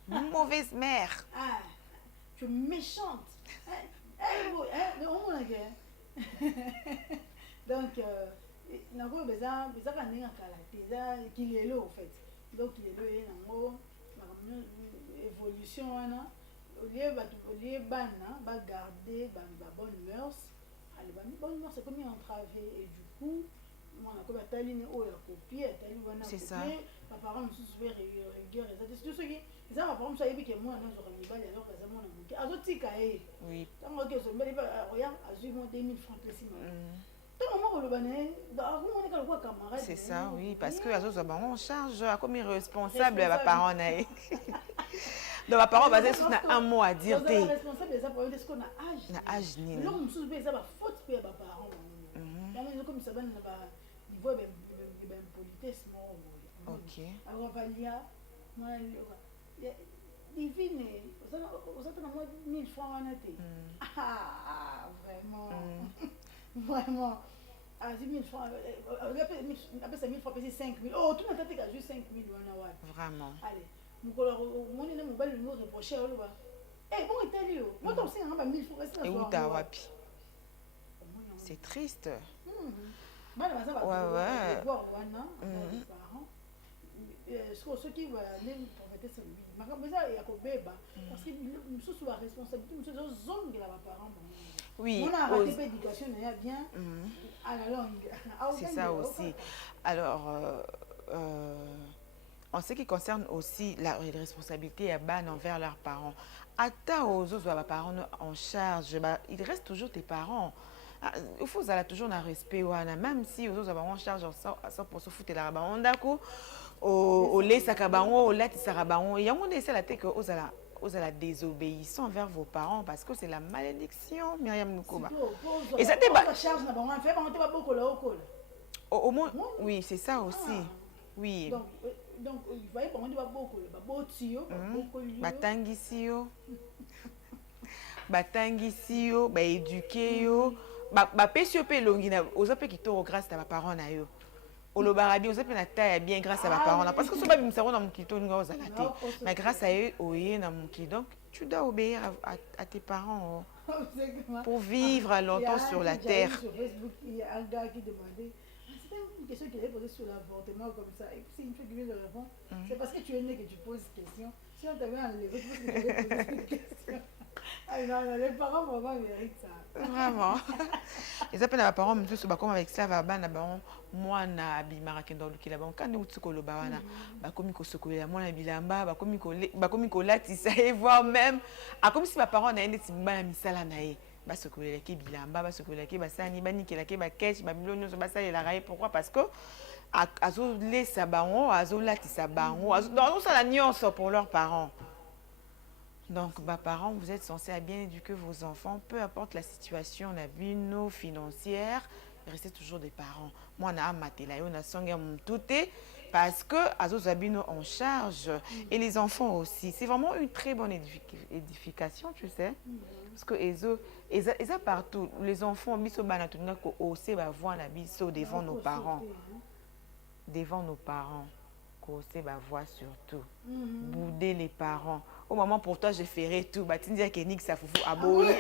mauvaise mère. Ah, tu es méchante. Donc n'a pas besoin quand on a qu'il est là en fait. Donc il est là évolution au lieu bana va garder ba bonne mœurs. Les bonnes mœurs c'est comme entravé et du coup mwana ko batali ne oyo copier atali wana C'est ça. copier ba parents mususu be rigueur eza soki eza ba parents sayibi ke mwana zo kamibali alors kaza mwana muke azotika ye Oui. tango ke so mbeli ba regarde azui mo 2000 francs pesima tango mo koloba ne akomona kala kwa camarade C'est ça, oui, parce que Azozo on charge comme irresponsable à parents naï. Donc ma parent basé sur un mot à dire t'es responsable des appareils est-ce qu'on a âge na âge ni. Non, mususu be eza ba faute pe ba parents donc comme ça bana ba niveau ben politesse mo. OK. Alors valia moi divine osatana moi 1000 francs wana te. Ah vraiment. Vraiment. Ah 1000 francs après ça 1000 francs c'est 5000. Oh tout le monde a juste 5000 wana wa. Vraiment. Allez. Mukolo moni na mobile no reprocher oloba. Eh bon itali yo. Moi to singa ba 1000 francs c'est Et où t'as wapi? C'est triste. Bana baza ba. Ouais. Voir wana les parents. Ce qui va aller profiter ça lui. Makambo za ya kobeba parce que mususu ba responsabilité mususu zongela ba parents. Oui. On a raté l'éducation bien à la langue. C'est ça aussi. Alors en ce qui concerne aussi la responsabilité à ban envers leurs parents, à ta aux autres parents en charge, il reste toujours tes parents. Il faut toujours un respect, même si aux autres en charge à pour se foutre la rabat. On d'accord au lait sakabango, au lait sakabango. Il y a un essai la tête que aux la désobéissance envers vos parents parce que c'est la malédiction, Myriam Nukoba. Et ça te charge na bango fait on te va beaucoup là au moins oui, c'est ça aussi. Oui. Donc il va y avoir beaucoup là botio beaucoup batangisio batangisio ba éduquer yo ba pesio pe longina ozape kitoro grâce à ba parents na yo olobara bien ozape na taille bien grâce à ba parents parce que so ba bimsaro na mukito nga ozalate mais grâce à eux oye na muki donc tu dois obéir à tes parents pour vivre longtemps sur la terre. Sur Facebook il y a un gars qui demandait une question qu'il avait posée sur l'avortement comme ça. Et si une fille qui vient de répondre, c'est parce que tu es né que tu poses question. Si on t'avait enlevé, tu penses que tu avais posé une question. Ah non, les parents vraiment méritent ça. Vraiment. Les appels à parents, monsieur, comme avec ça, moi, na bimara kendo lukila ba quand nous tsukolo ba wana ba komi ko sokola moi na bilamba ba komi ko latisa et voir même comme si ma parents na ende timba na misala na ye. Basokolelaki bilamba basokolelaki basani banikelaki baketch babilo nyonso basalela raye pourquoi parce que azolesa bango azolatisa bango azosala nyonso pour leurs parents. Donc parents, vous êtes censés à bien éduquer vos enfants peu importe la situation la vie no financière, restez toujours des parents. Moi na amatela yo na songa mutute parce que azozabino en charge et les enfants aussi. C'est vraiment une très bonne édification, tu sais. Parce que ils ont partout. Les enfants, biso banatunga ko ose ba voir la biso devant nos parents. Devant nos parents. Ko ose ba voir surtout. Bouder les parents. Au moment pour toi, je ferai tout. Batindia Kenik ça foufou aboli.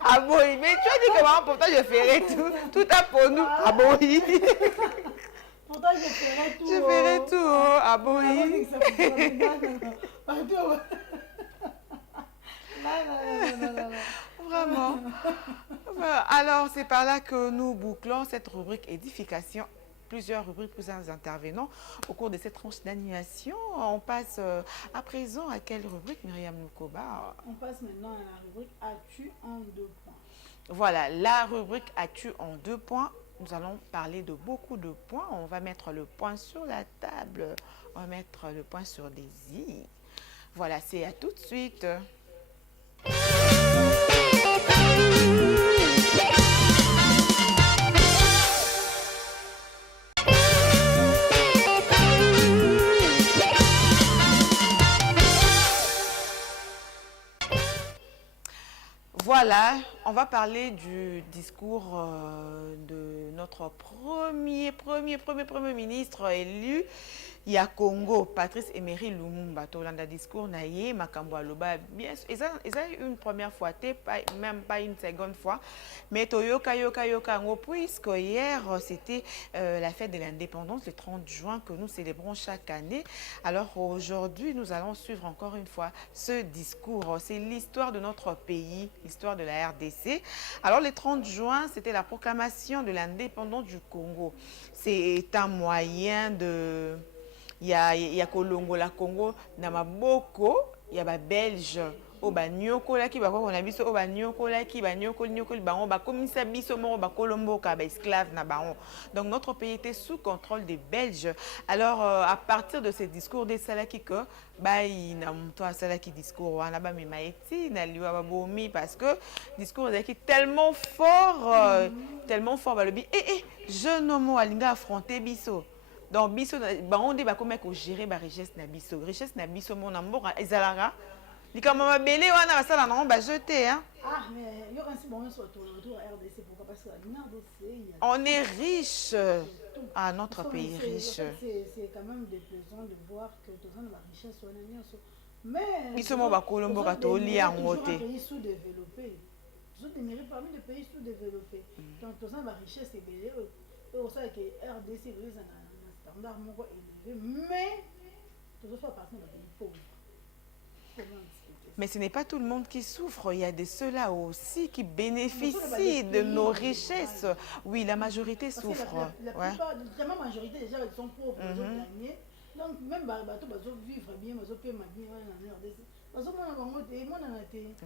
Aboli. Mais tu as dit que maman pour toi, je ferai tout. Tout à pour nous. Aboli. Pourtant, je ferai tout. Je ferai tout. Aboli. Vraiment. Alors, c'est par là que nous bouclons cette rubrique édification. Plusieurs rubriques, plusieurs intervenants au cours de cette tranche d'animation. On passe à présent à quelle rubrique, Myriam Nukoba? On passe maintenant à la rubrique As-tu en 2 points? Voilà, la rubrique As-tu en 2 points? Nous allons parler de beaucoup de points. On va mettre le point sur la table. On va mettre le point sur des i. Voilà, c'est à tout de suite. Voilà, on va parler du discours de notre premier ministre élu ya Congo, Patrice Emery Lumumba, Tolanda discours na ye, makambo aloba, bien sûr, ils ont une première fois, même pas une seconde fois, mais toyoka, puisque hier, c'était la fête de l'indépendance, le 30 juin, que nous célébrons chaque année. Alors aujourd'hui, nous allons suivre encore une fois ce discours. C'est l'histoire de notre pays, l'histoire de la RDC. Alors le 30 juin, c'était la proclamation de l'indépendance du Congo. C'est un moyen de... Il y a Kolongo, la Congo, Namaboko, il y a Belge, Oba Nyoko, la qui va on a vu ça, Oba Nyoko, la qui va Nyoko, Baron, ba comme ça, biso, ba Colombo, ba esclave, na Baron. Donc notre pays était sous contrôle des Belges. Alors à partir de ces discours des Salakiko, bah il n'a pas Salaki discours, on a pas mis maïti, n'a lui pas bomi parce que discours est tellement fort, bah le bi, jeune homme alinga affronter biso. Donc, biso, on dit comment gérer la richesse na biso. Richesse na biso, mon amour, ezalaga. Ni comme ma belle, on a ça là, on va jeter, hein. Ah, mais il y a un bon sur autour RDC, pourquoi parce que la RDC. On est riche. Ah, notre pays est riche. C'est quand même déplaisant de voir que tout ça, la richesse, on a mis en mais. Biso, mon bacolombo, batoli, en haute. Les pays sous-développés. Nous sommes parmi les pays sous-développés. Donc, tout ça, la richesse est belle. Et on sait que RDC, ils ont standard moins élevé, mais toujours faire partie d'un pays pauvre. Mais ce n'est pas tout le monde qui souffre. Il y a de ceux-là aussi qui bénéficient de nos richesses. Oui, la majorité souffre. La plupart, la majorité déjà, ils sont pauvres, ils ont gagné. Donc, même bateau, ils vont vivre bien, ils vont payer ma vie en RDC. Parce que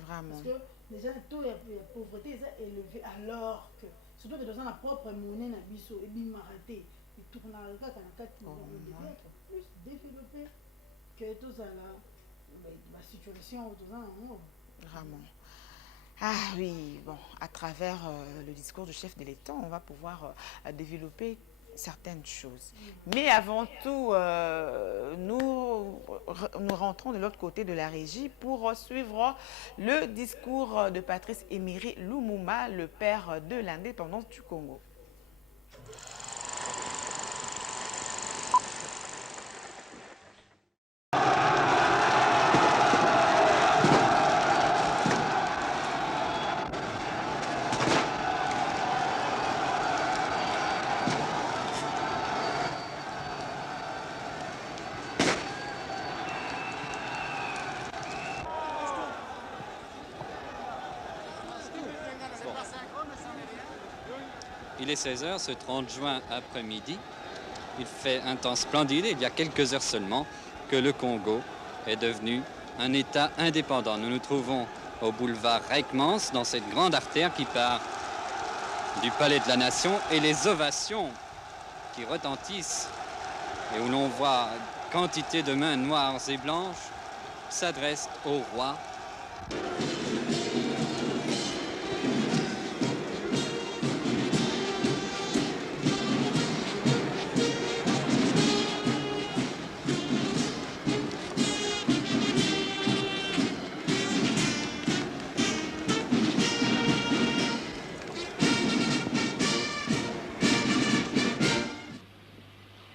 vraiment. Parce que déjà, le taux de pauvreté est élevé, alors que, surtout que dans la propre monnaie, et bimaraté. Il tourne à la carte, on devrait être plus développé que tout ça là. La situation, tout ça, vraiment. Ah oui, bon, à travers le discours du chef de l'État, on va pouvoir développer certaines choses. Mais avant tout, nous rentrons de l'autre côté de la régie pour suivre le discours de Patrice Emery Lumumba, le père de l'indépendance du Congo. Il est 16h, ce 30 juin après-midi. Il fait un temps splendide. Il y a quelques heures seulement que le Congo est devenu un État indépendant. Nous nous trouvons au boulevard Reikmans, dans cette grande artère qui part du Palais de la Nation, et les ovations qui retentissent et où l'on voit quantité de mains noires et blanches s'adressent au roi.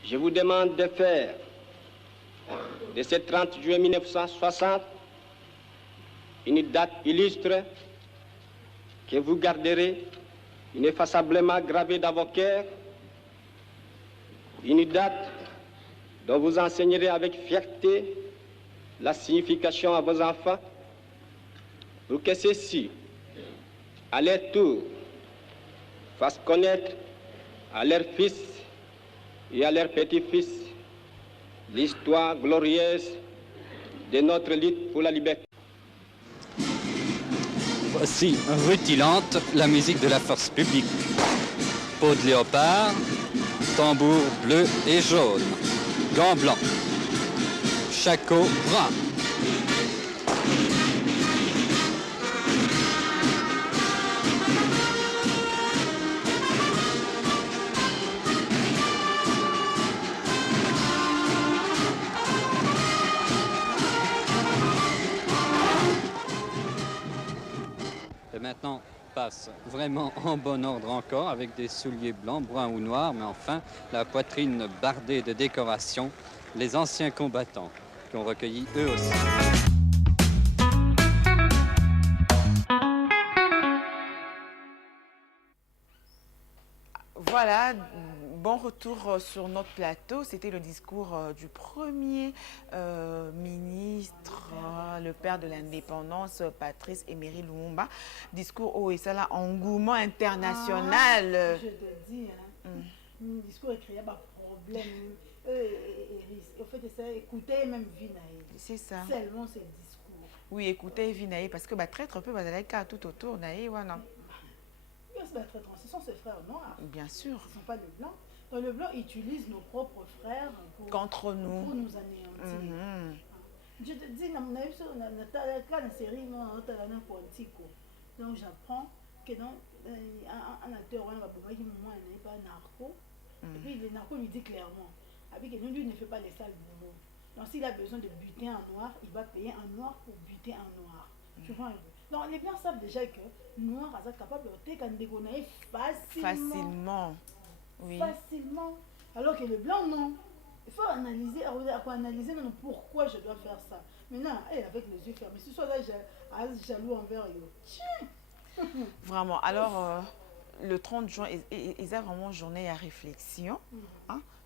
Je vous demande de faire de ce 30 juillet 1960 une date illustre que vous garderez ineffaçablement gravée dans vos cœurs, une date dont vous enseignerez avec fierté la signification à vos enfants, pour que ceux-ci, à leur tour, fassent connaître à leurs fils et à leurs petits-fils l'histoire glorieuse de notre lutte pour la liberté. Voici rutilante la musique de la force publique. Peau de léopard, tambour bleu et jaune, gants blancs, shako brun. Et maintenant passe vraiment en bon ordre encore avec des souliers blancs, bruns ou noirs, mais enfin la poitrine bardée de décorations les anciens combattants qui ont recueilli eux aussi. Voilà, bon retour sur notre plateau. C'était le discours du premier ministre, le père de l'indépendance, Patrice Emery Lumumba. Discours où ça là, engouement international. Je te dis, le discours est créé par problème. Au fait, ça, écoutez même Vinaï. C'est ça. Seulement ce discours. Oui, écoutez Vinaï, parce que traître un peu, tout autour, voilà. Ce sont ses frères noirs. Bien sûr. Ce ne sont pas les blancs. Donc le blanc utilise nos propres frères contre nous. Pour nous anéantir. Je te dis, dans la série, donc j'apprends que dans un acteur, on va pas narco. Et puis le narco lui dit clairement, avec que lui ne fait pas les sales boulot. Donc s'il a besoin de buter un noir, il va payer un noir pour buter un noir. Tu vois un peu. Donc les blancs savent déjà que noir est capable de dégonner facilement. Oui. Facilement. Alors que le blanc, non. Il faut analyser, non, pourquoi je dois faire ça. Maintenant, avec les yeux fermés, si soit là, jaloux envers eux. Tiens. Vraiment. Alors, le 30 juin, ils ont vraiment journée à réflexion.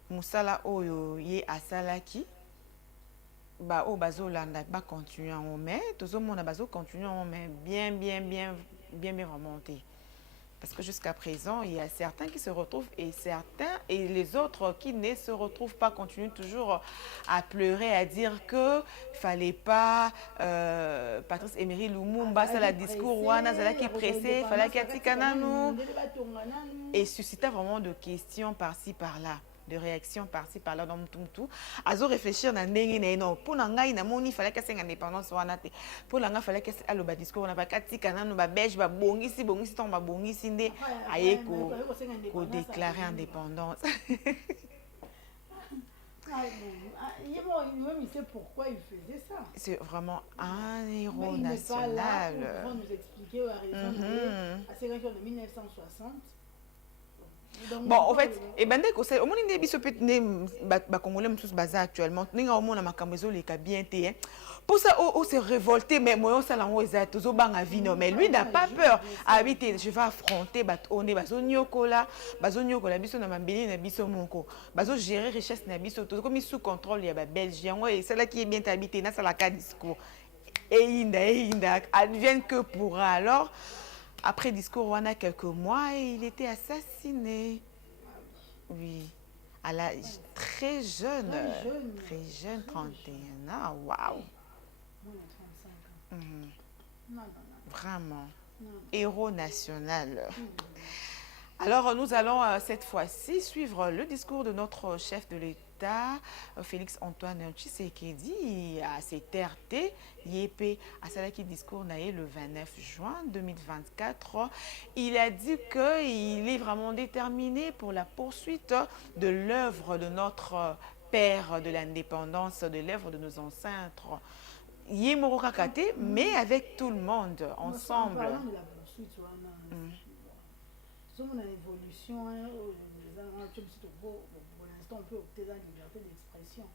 Moussala Oyo Ye Asalaki. Bah, bazolanda ba continuer en mai, tout le monde a bazo continuer en mai, bien remonté. Parce que jusqu'à présent, il y a certains qui se retrouvent et les autres qui ne se retrouvent pas continuent toujours à pleurer, à dire que fallait pas Patrice Emery Lumumba, ça la discours wana zala qui pressé, fallait qu'il et suscita vraiment de questions par-ci par-là. De réactions par-ci par-là dans tout azo réfléchir na ndenge na non pour ngai na moni fallait que c'est indépendance wana te pour ngai fallait que alo ba discours na ba katika nanu ba belge ba bongisi ton ba bongisi nde aye ko déclarer indépendance. Il sait pourquoi il faisait ça. C'est vraiment un héros national. Il n'est pas là pour nous expliquer à raison à ces régions de 1960. Bon, en fait, et ben dès que c'est au moins des biso peut ba congolais tous basés actuellement ninga au monde na makambezo les bien té pour ça on se révolter mais moi ça là on est tous au banga vino mais lui n'a pas peur habiter je vais affronter on est bazo nyokola biso na mambeli na biso monko bazo gérer richesse na biso tout comme sous contrôle ya ba belgien ouais c'est là qui est bien habité na ça la cas discours et inda advienne que pourra. Alors après discours, on a quelques mois et il était assassiné. Oui, à l'âge très jeune, 31 ans. Waouh. Vraiment, héros national. Alors, nous allons cette fois-ci suivre le discours de notre chef de l'État, Félix Antoine Tshisekedi, à CTRT, YP, à cela qui discours le 29 juin 2024. Il a dit qu'il est vraiment déterminé pour la poursuite de l'œuvre de notre père de l'indépendance, de l'œuvre de nos ancêtres. Yemoro Kakate, mais avec tout le monde, ensemble. Sommes dans l'évolution, pour l'instant on peut opter dans la liberté d'expression.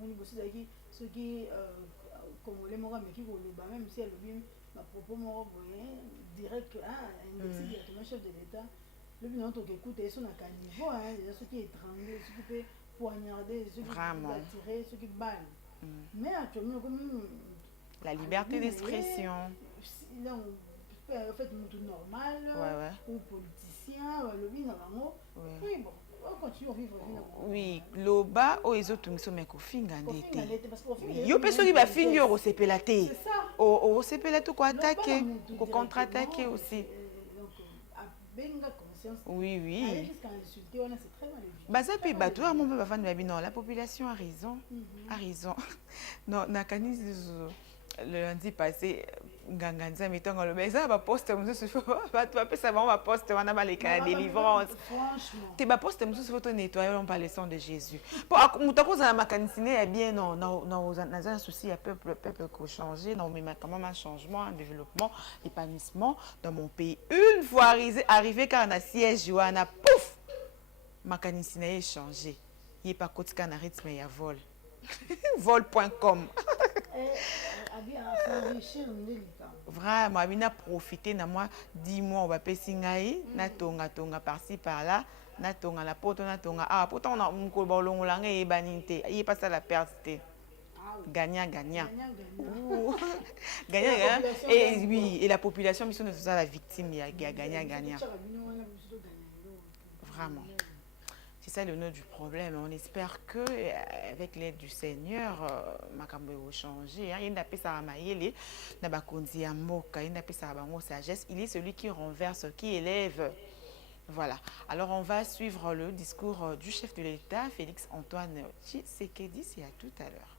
On est aussi d'ailleurs ceux qui congolais mais qui même si elle lui ma propos direct indexé directement chef de l'État. Le but on écoute ils sont à niveau déjà ceux qui étranglent, ceux qui peuvent poignarder, ceux qui attirer, ceux qui bannent. Mais actuellement comme la liberté d'expression. En fait, tout normal, ou politicien, le vin normalement. Oui, bon, on continue à vivre. Oui, loba, o ezo tungiso meko finga ndete. Parce qu'au final, yo peso ki ba fingi o sepelate. C'est ça. O sepelate ko attaquer, ko contre-attaquer aussi. Donc, à benga conscience. Oui. Jusqu'à insulter, on a c'est très mal. Baza pe bato a mon bavandi babi non, la population a raison. A raison. Non, nakani le lundi passé nganganza mitongo le beza ba poste mususu ba pesa ba poste wana ba leka délivrance franchement te ba poste mususu photo nettoyer on parle le sang de Jésus pour mutako za makanisine ya bien non na un souci ya peuple ko changer non mais quand même un changement un développement épanouissement dans mon pays une fois arrivé car na siège wana pouf makanisine est changé il pas kotika na rythme ya vol vol.com. Enrichir Vraiment, il a profité de moi 10 mois, on va payer singaï, na tonga par-ci par-là, na tonga la poto, na tonga. Ah, pourtant on a un colon langue et banité. Il passe à la perte. Gagnant. Gagnant. Et oui, et la population, mission de tout ça, la victime, il y a gagnant. Vraiment. C'est ça le nœud du problème. On espère que avec l'aide du Seigneur, Makambo va changer. Il n'a pas ça maïli, n'a pas conduit à moka, il n'a pas ça sagesse. Il est celui qui renverse, qui élève. Voilà. Alors on va suivre le discours du chef de l'État, Félix Antoine Tshisekedi. C'est à tout à l'heure.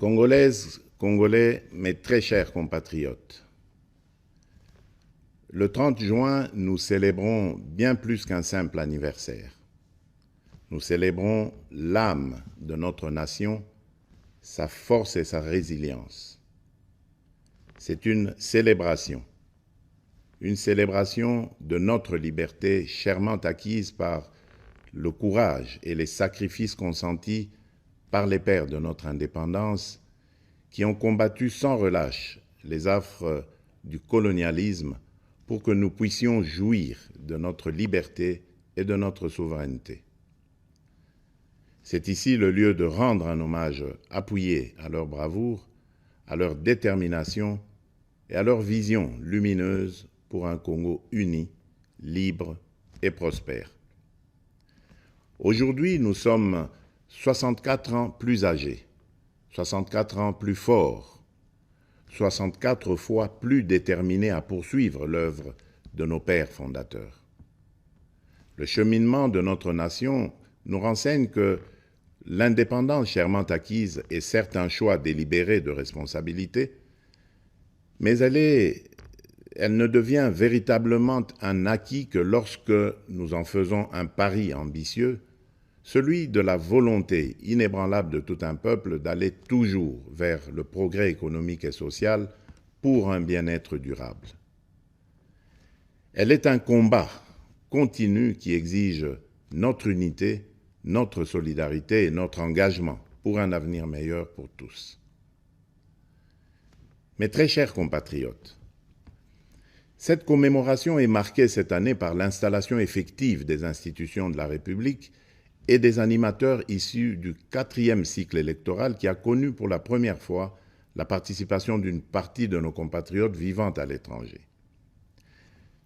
Congolaises, Congolais, mes très chers compatriotes, le 30 juin, nous célébrons bien plus qu'un simple anniversaire. Nous célébrons l'âme de notre nation, sa force et sa résilience. C'est une célébration de notre liberté chèrement acquise par le courage et les sacrifices consentis par les pères de notre indépendance qui ont combattu sans relâche les affres du colonialisme pour que nous puissions jouir de notre liberté et de notre souveraineté. C'est ici le lieu de rendre un hommage appuyé à leur bravoure, à leur détermination et à leur vision lumineuse pour un Congo uni, libre et prospère. Aujourd'hui, nous sommes 64 ans plus âgés, 64 ans plus forts, 64 fois plus déterminés à poursuivre l'œuvre de nos pères fondateurs. Le cheminement de notre nation nous renseigne que l'indépendance chèrement acquise est certes un choix délibéré de responsabilité, mais elle ne devient véritablement un acquis que lorsque nous en faisons un pari ambitieux, celui de la volonté inébranlable de tout un peuple d'aller toujours vers le progrès économique et social pour un bien-être durable. Elle est un combat continu qui exige notre unité, notre solidarité et notre engagement pour un avenir meilleur pour tous. Mes très chers compatriotes, cette commémoration est marquée cette année par l'installation effective des institutions de la République et des animateurs issus du 4e cycle électoral qui a connu pour la première fois la participation d'une partie de nos compatriotes vivant à l'étranger.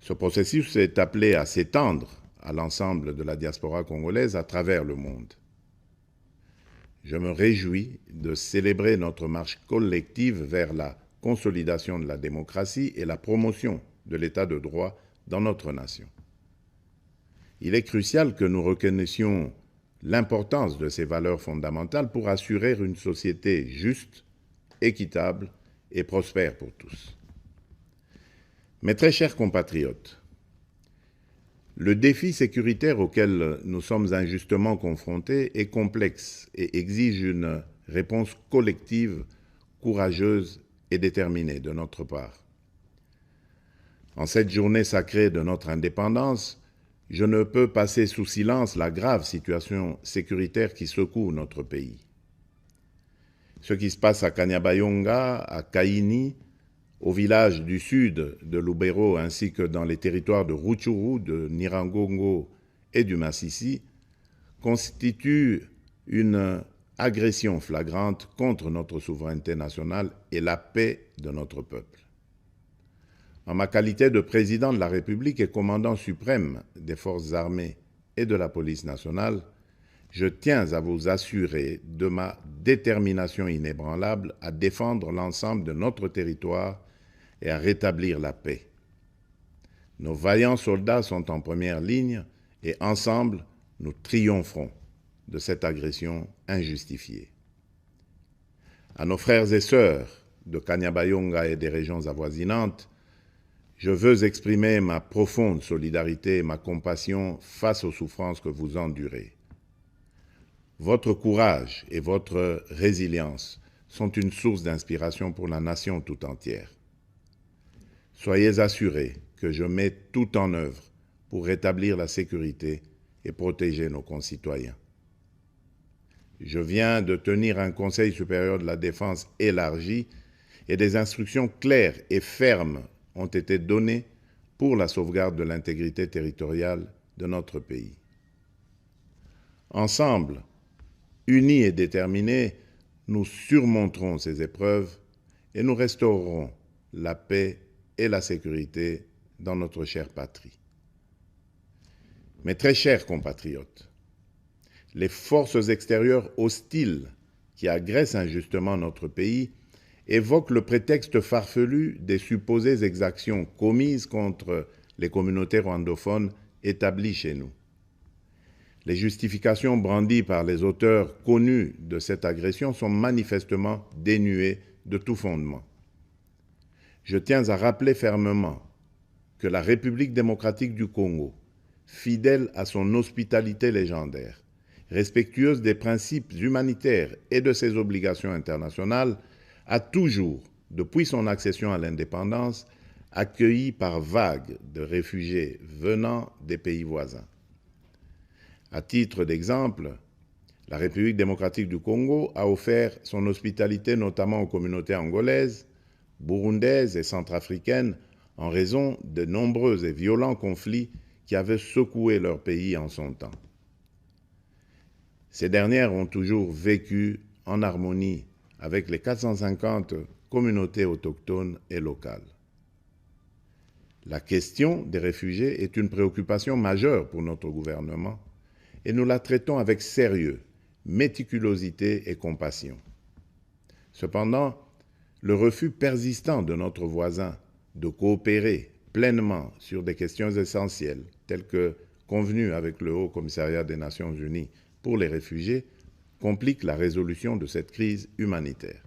Ce processus est appelé à s'étendre à l'ensemble de la diaspora congolaise à travers le monde. Je me réjouis de célébrer notre marche collective vers la consolidation de la démocratie et la promotion de l'état de droit dans notre nation. Il est crucial que nous reconnaissions l'importance de ces valeurs fondamentales pour assurer une société juste, équitable et prospère pour tous. Mes très chers compatriotes, le défi sécuritaire auquel nous sommes injustement confrontés est complexe et exige une réponse collective, courageuse et déterminée de notre part. En cette journée sacrée de notre indépendance, je ne peux passer sous silence la grave situation sécuritaire qui secoue notre pays. Ce qui se passe à Kanyabayonga, à Kaini, au village du sud de Lubero ainsi que dans les territoires de Rutshuru, de Nyiragongo et du Masisi, constitue une agression flagrante contre notre souveraineté nationale et la paix de notre peuple. En ma qualité de président de la République et commandant suprême des forces armées et de la police nationale, je tiens à vous assurer de ma détermination inébranlable à défendre l'ensemble de notre territoire et à rétablir la paix. Nos vaillants soldats sont en première ligne et ensemble, nous triompherons de cette agression injustifiée. À nos frères et sœurs de Kanyabayonga et des régions avoisinantes, je veux exprimer ma profonde solidarité et ma compassion face aux souffrances que vous endurez. Votre courage et votre résilience sont une source d'inspiration pour la nation tout entière. Soyez assurés que je mets tout en œuvre pour rétablir la sécurité et protéger nos concitoyens. Je viens de tenir un Conseil supérieur de la défense élargi et des instructions claires et fermes ont été données pour la sauvegarde de l'intégrité territoriale de notre pays. Ensemble, unis et déterminés, nous surmonterons ces épreuves et nous restaurerons la paix et la sécurité dans notre chère patrie. Mes très chers compatriotes, les forces extérieures hostiles qui agressent injustement notre pays évoquent le prétexte farfelu des supposées exactions commises contre les communautés rwandophones établies chez nous. Les justifications brandies par les auteurs connus de cette agression sont manifestement dénuées de tout fondement. Je tiens à rappeler fermement que la République démocratique du Congo, fidèle à son hospitalité légendaire, respectueuse des principes humanitaires et de ses obligations internationales, a toujours, depuis son accession à l'indépendance, accueilli par vagues de réfugiés venant des pays voisins. À titre d'exemple, la République démocratique du Congo a offert son hospitalité notamment aux communautés angolaises, burundaises et centrafricaines en raison de nombreux et violents conflits qui avaient secoué leur pays en son temps. Ces dernières ont toujours vécu en harmonie avec les 450 communautés autochtones et locales. La question des réfugiés est une préoccupation majeure pour notre gouvernement et nous la traitons avec sérieux, méticulosité et compassion. Cependant, le refus persistant de notre voisin de coopérer pleinement sur des questions essentielles, telles que convenues avec le Haut Commissariat des Nations Unies pour les réfugiés, complique la résolution de cette crise humanitaire.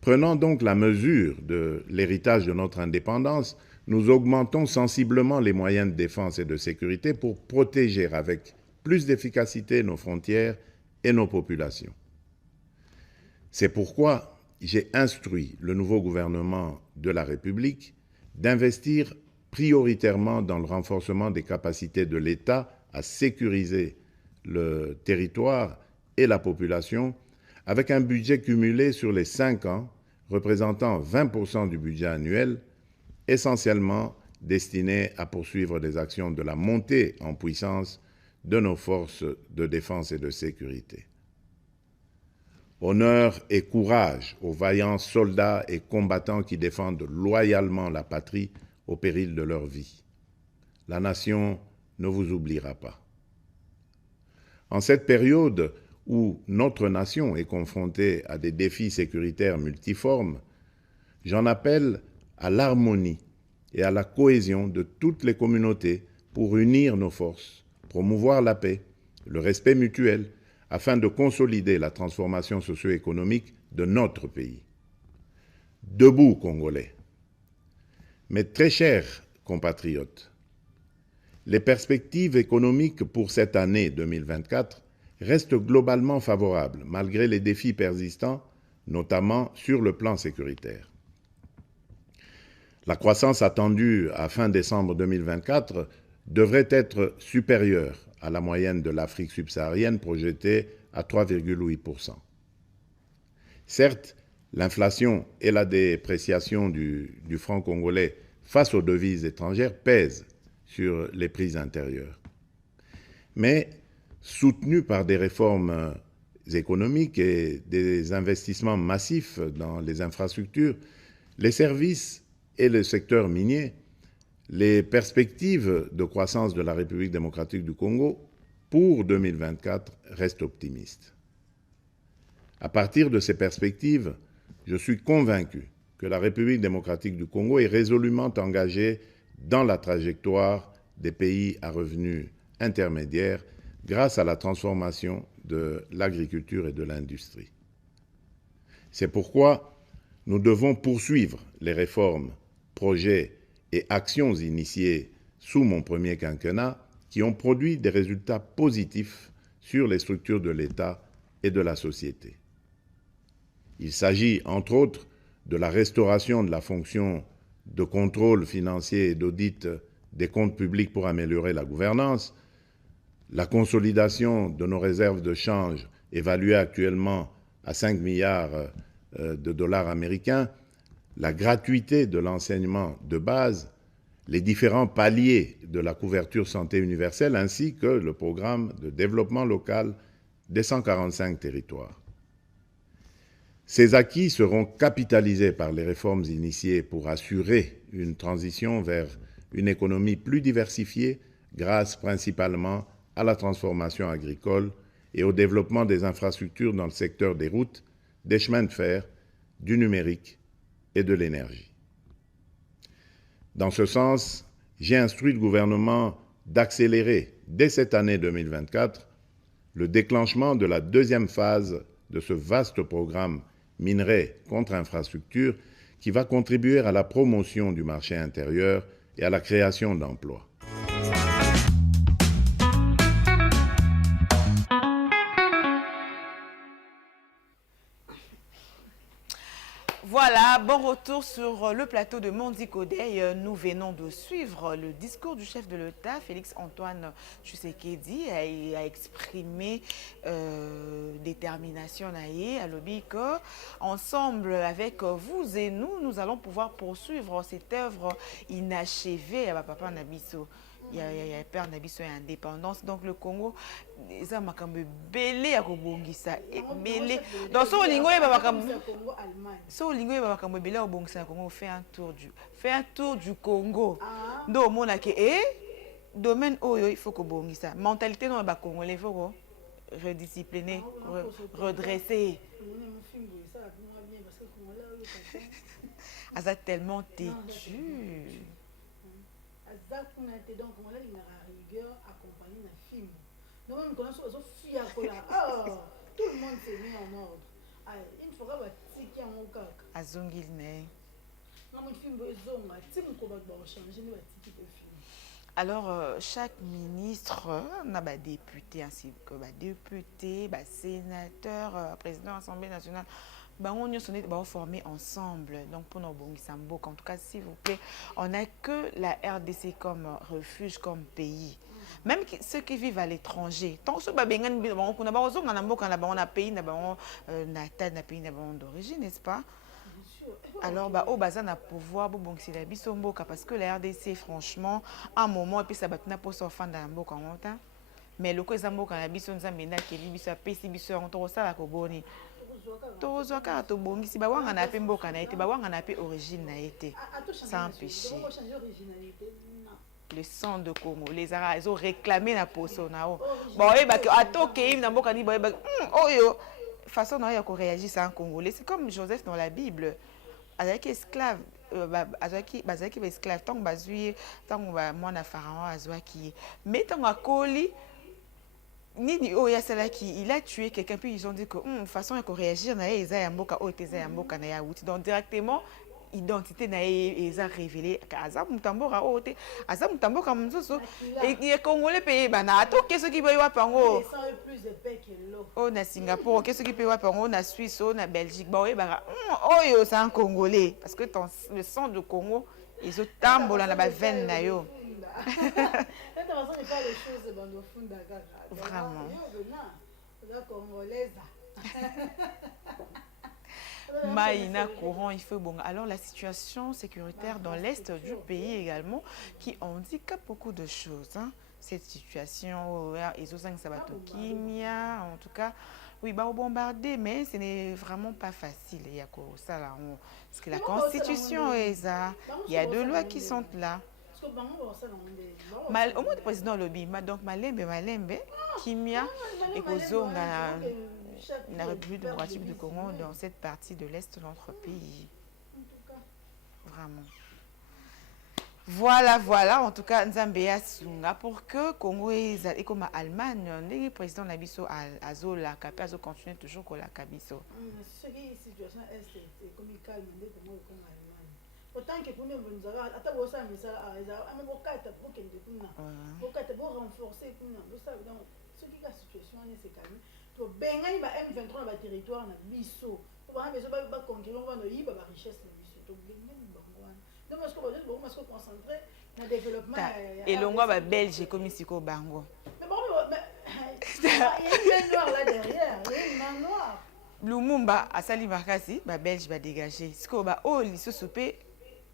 Prenant donc la mesure de l'héritage de notre indépendance, nous augmentons sensiblement les moyens de défense et de sécurité pour protéger avec plus d'efficacité nos frontières et nos populations. C'est pourquoi j'ai instruit le nouveau gouvernement de la République d'investir prioritairement dans le renforcement des capacités de l'État à sécuriser le territoire et la population, avec un budget cumulé sur les 5 ans représentant 20% du budget annuel, essentiellement destiné à poursuivre des actions de la montée en puissance de nos forces de défense et de sécurité. Honneur et courage aux vaillants soldats et combattants qui défendent loyalement la patrie au péril de leur vie. La nation ne vous oubliera pas. En cette période où notre nation est confrontée à des défis sécuritaires multiformes, j'en appelle à l'harmonie et à la cohésion de toutes les communautés pour unir nos forces, promouvoir la paix, le respect mutuel, afin de consolider la transformation socio-économique de notre pays. Debout, Congolais. Mes très chers compatriotes, les perspectives économiques pour cette année 2024 restent globalement favorables, malgré les défis persistants, notamment sur le plan sécuritaire. La croissance attendue à fin décembre 2024 devrait être supérieure à la moyenne de l'Afrique subsaharienne projetée à 3,8%. Certes, l'inflation et la dépréciation du franc congolais face aux devises étrangères pèsent sur les prix intérieurs. Mais, soutenus par des réformes économiques et des investissements massifs dans les infrastructures, les services et le secteur minier, les perspectives de croissance de la République démocratique du Congo pour 2024 restent optimistes. À partir de ces perspectives, je suis convaincu que la République démocratique du Congo est résolument engagée dans la trajectoire des pays à revenus intermédiaires grâce à la transformation de l'agriculture et de l'industrie. C'est pourquoi nous devons poursuivre les réformes, projets et actions initiées sous mon premier quinquennat qui ont produit des résultats positifs sur les structures de l'État et de la société. Il s'agit, entre autres, de la restauration de la fonction de contrôle financier et d'audit des comptes publics pour améliorer la gouvernance, la consolidation de nos réserves de change évaluées actuellement à 5 milliards de dollars américains, la gratuité de l'enseignement de base, les différents paliers de la couverture santé universelle ainsi que le programme de développement local des 145 territoires. Ces acquis seront capitalisés par les réformes initiées pour assurer une transition vers une économie plus diversifiée grâce principalement à la transformation agricole et au développement des infrastructures dans le secteur des routes, des chemins de fer, du numérique et de l'énergie. Dans ce sens, j'ai instruit le gouvernement d'accélérer dès cette année 2024 le déclenchement de la deuxième phase de ce vaste programme minerai contre infrastructure qui va contribuer à la promotion du marché intérieur et à la création d'emplois. Voilà, bon retour sur le plateau de Mondi Kodey. Nous venons de suivre le discours du chef de l'État, Félix-Antoine Tshisekedi, a exprimé détermination à l'objet que, ensemble avec vous et nous allons pouvoir poursuivre cette œuvre inachevée à Papa Nabiso. Il y a peur Nabiso et indépendance. Donc le Congo, ça m'a comme belé à Kobongisa. Belé. Dans son lingo, il va comme. Son lingo, il va comme belé à Kobongisa. Congo fait un tour du Congo. Donc mon aké domaine où il faut Kobongisa. Mentalité non ba Congolais, il faut rediscipliner, redresser. Ça tellement têtu. Donc, on a une rigueur accompagnée d'un film. Donc, on connaît ce fier tout le monde s'est mis en ordre. Il faudra que tu en cas. Azongil mais. Non, mon film changer film. Alors, chaque ministre, on a des députés ainsi que députés, sénateurs, président de l'Assemblée nationale. On est formés ensemble. Donc, pour nos Bongisambo, en tout cas, s'il vous plaît, on n'a que la RDC comme refuge, comme pays. Même ceux qui vivent à l'étranger. Tant que ceux qui ont un pays natal, un pays d'origine, n'est-ce pas? Alors, au bazar, on a pouvoir parce que la RDC, franchement, à un moment, et puis ça va être pour s'offrir dans le mais le cas où on a besoin de s'amener qui est biso on trouve ça la koboni. Tozwaka to bongisi ba wanga na pe mboka na été ba wanga na pe origine na été sans péché. Le sang de Congo les ara ils ont réclamé la poso na o. Bon et ba que atoke na mboka ni ba oyo façon na ya ko réagir ça en congolais c'est comme Joseph dans la Bible avec esclave azaki bazaki ba esclave tant bazui tant ba mwana pharaon azwaki mais tant akoli Nini il a tué quelqu'un puis ils ont dit que de façon il faut réagir na eza ya mboka o teza ya mboka na ya wuti donc directement identité na eza révélé aza mutambora o te aza mutamboka mzuzu et les congolais pays bana to qu'est-ce qui peut y avoir pango plus de paix que l'eau au na Singapour qu'est-ce qui peut y avoir pango na Suisse au na Belgique ba ba oyo c'est un congolais parce que le sang du Congo ils ont tambola na ba veine na yo. Vraiment. Maïna courant, il faut bon. Alors la situation sécuritaire dans l'est du pays également qui handicape beaucoup de choses. Hein. Cette situation, ils ont Kimia, en tout cas, oui, bah bombardé, mais ce n'est vraiment pas facile. Il y a ça là, parce que la constitution est ça. Il y a deux lois qui sont là. Au moins le président lobby, donc Malembe, Kimia et Kozonga, la République démocratique du Congo dans cette partie de l'est de notre pays. Vraiment. Voilà, en tout cas, Nzambea Sunga pour que Congo et comme Allemagne, les présidents Nabiso Azo la Capé, Azo continue toujours con la Kabiso. Situation est comme calme, comme Allemagne. Autant que pour nous avons attends ça mais ça on carte pour que nous carte pour renforcer pour nous ça donc ce qui la situation c'est calme to benga ba M23 ba territoire na biso pour ba besoin ba conquérir ba no yiba ba richesse na biso to benga bangwana donc parce que concentrer na développement et longo ba belge comme siko bango mais bon Il y a une main noire là derrière. Il y a une main noire. Lumumba asali makasi ba belge ba dégager siko ba o lisusu pe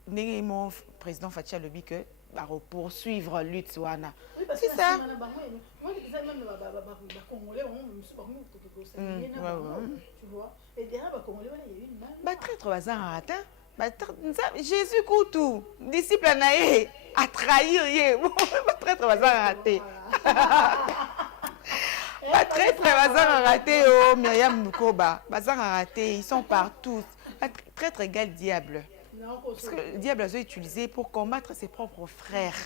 ndenge mon président Fatia lobi que ba poursuivre lutte wana c'est ça moi je disais même ba congolais on musu ba tu vois et derrière ba congolais il y a une main ba traître bazanga ata ba Jésus Koutou disciple naé a trahir ye ba traître bazanga raté pas très raté, oh Myriam Mukoba, bazar raté, ils sont partout. Traître égale diable. Parce que le diable a été utilisé pour combattre ses propres frères.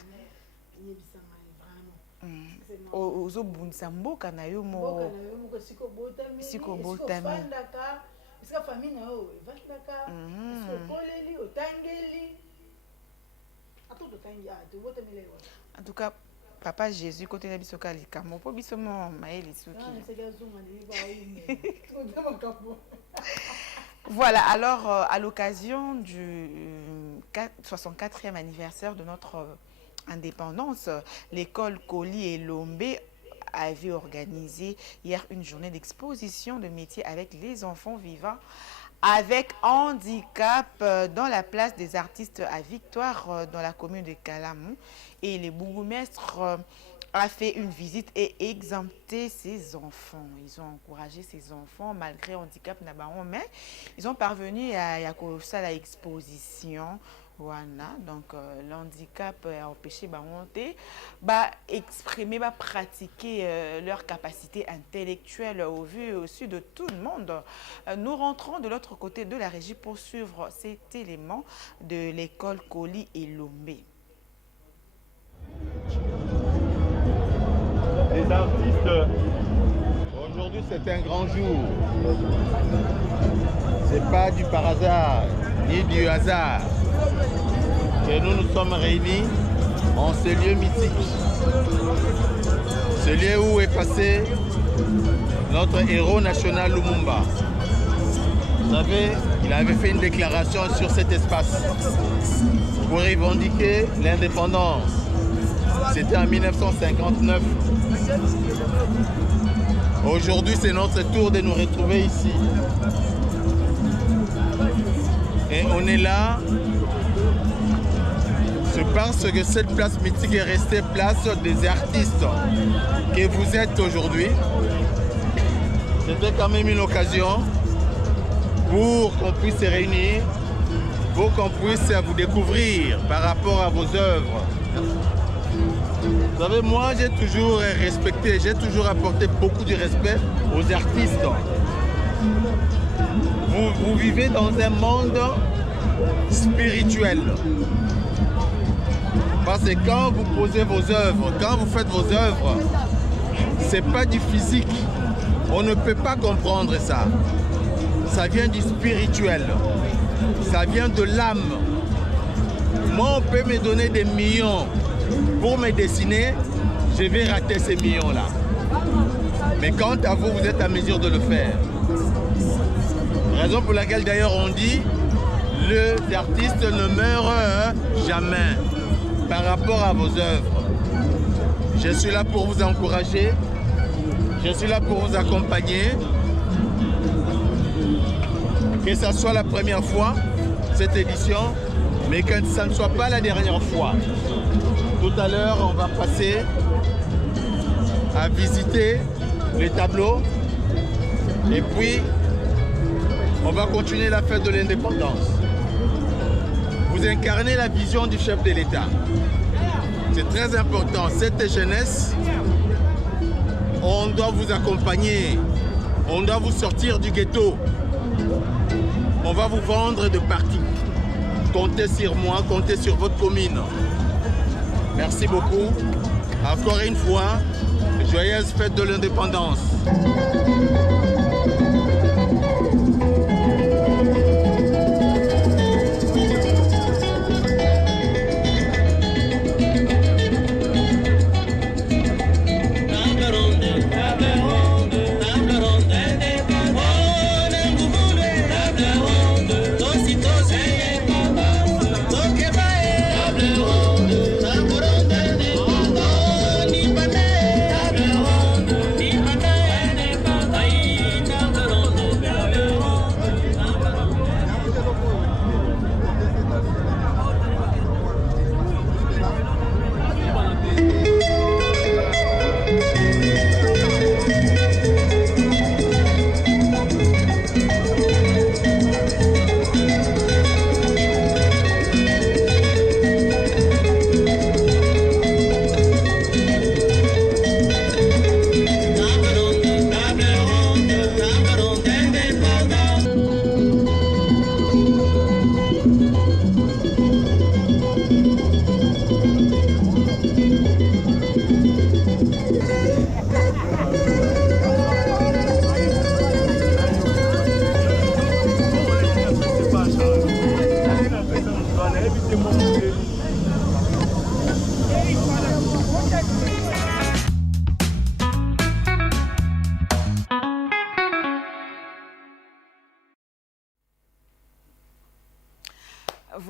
Aux Obunsambo, Kanayo, Siko Botami. En tout cas, Papa Jésus, côté de Bisoka Likamo, pour Bisomo Maëli Souki. Voilà, alors à l'occasion du 64e anniversaire de notre indépendance, l'école Koli et Lombe avait organisé hier une journée d'exposition de métiers avec les enfants vivants avec handicap dans la place des artistes à Victoire dans la commune de Kalamou. Et le bourgmestre a fait une visite et exempté ses enfants. Ils ont encouragé ces enfants malgré handicap, mais ils ont parvenu à la exposition. Voilà, donc l'handicap a empêché exprimer, pratiquer leur capacité intellectuelle au vu et au su de tout le monde. Nous rentrons de l'autre côté de la régie pour suivre cet élément de l'école Koli et Lombe. Les artistes, aujourd'hui c'est un grand jour. C'est pas du par hasard, ni du hasard que nous sommes réunis en ce lieu mythique. Ce lieu où est passé notre héros national Lumumba. Vous savez, il avait fait une déclaration sur cet espace pour revendiquer l'indépendance. C'était en 1959. Aujourd'hui, c'est notre tour de nous retrouver ici. Et on est là, c'est parce que cette place mythique est restée place des artistes que vous êtes aujourd'hui. C'était quand même une occasion pour qu'on puisse se réunir, pour qu'on puisse vous découvrir par rapport à vos œuvres. Vous savez, moi j'ai toujours respecté, j'ai toujours apporté beaucoup de respect aux artistes. Vous vivez dans un monde spirituel. Parce que quand vous posez vos œuvres, quand vous faites vos œuvres, c'est pas du physique. On ne peut pas comprendre ça. Ça vient du spirituel. Ça vient de l'âme. Moi, on peut me donner des millions pour me dessiner, je vais rater ces millions-là. Mais quant à vous, vous êtes à mesure de le faire. Raison pour laquelle d'ailleurs on dit, les artistes ne meurent jamais par rapport à vos œuvres. Je suis là pour vous encourager, je suis là pour vous accompagner. Que ça soit la première fois, cette édition, mais que ça ne soit pas la dernière fois. Tout à l'heure, on va passer à visiter les tableaux et puis on va continuer la fête de l'indépendance. Vous incarnez la vision du chef de l'État. C'est très important. Cette jeunesse, on doit vous accompagner. On doit vous sortir du ghetto. On va vous vendre de partout. Comptez sur moi, comptez sur votre commune. Merci beaucoup. Encore une fois, joyeuse fête de l'indépendance. Ni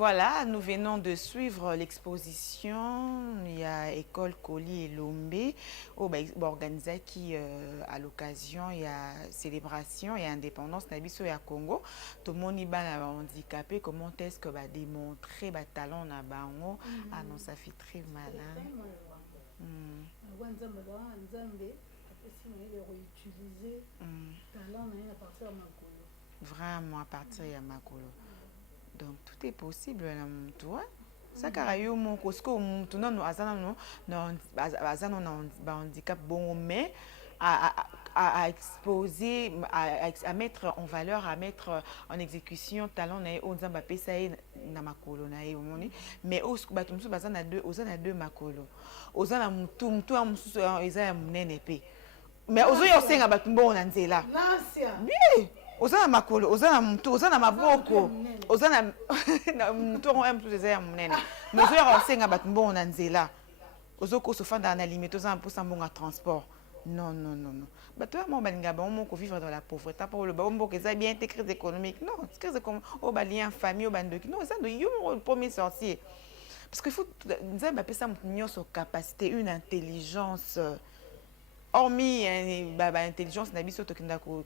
Voilà, nous venons de suivre l'exposition. Il y a École Koli et Lombe organisé qui à l'occasion il y a célébration et indépendance Nabiso et à Congo. Tout le monde est handicapé. Comment est-ce que va démontrer le talent na bango? Ah non, ça fait très mal. Vraiment à partir de Makolo. Donc tout est possible là toi. Ça car yo mon kosko tout non azana non handicap bon mais à exposer à mettre en valeur à mettre en exécution talent na onzamba pesa na makolo na ye omoni mais au batumsu bazana deux makolo ozana mutu amusu eza ya munene pe mais ozo yo senga batumbo na nzela bien ozana makolo ozana mutu ozana maboko ozana mutu on plus ya munene mais ozo yo senga batumbo na nzela ozo ko sofanda na limite ozana pour sambonga transport. Non. Toi, moi, on vivre dans la pauvreté. Pour le bon, c'est bien été crise économique. Non, c'est crise comme au lien en famille, au bande. Non, ça, le premier sorcier. Parce qu'il faut, nous avons appelé ça une capacité, une intelligence. Hormis l'intelligence, nous avons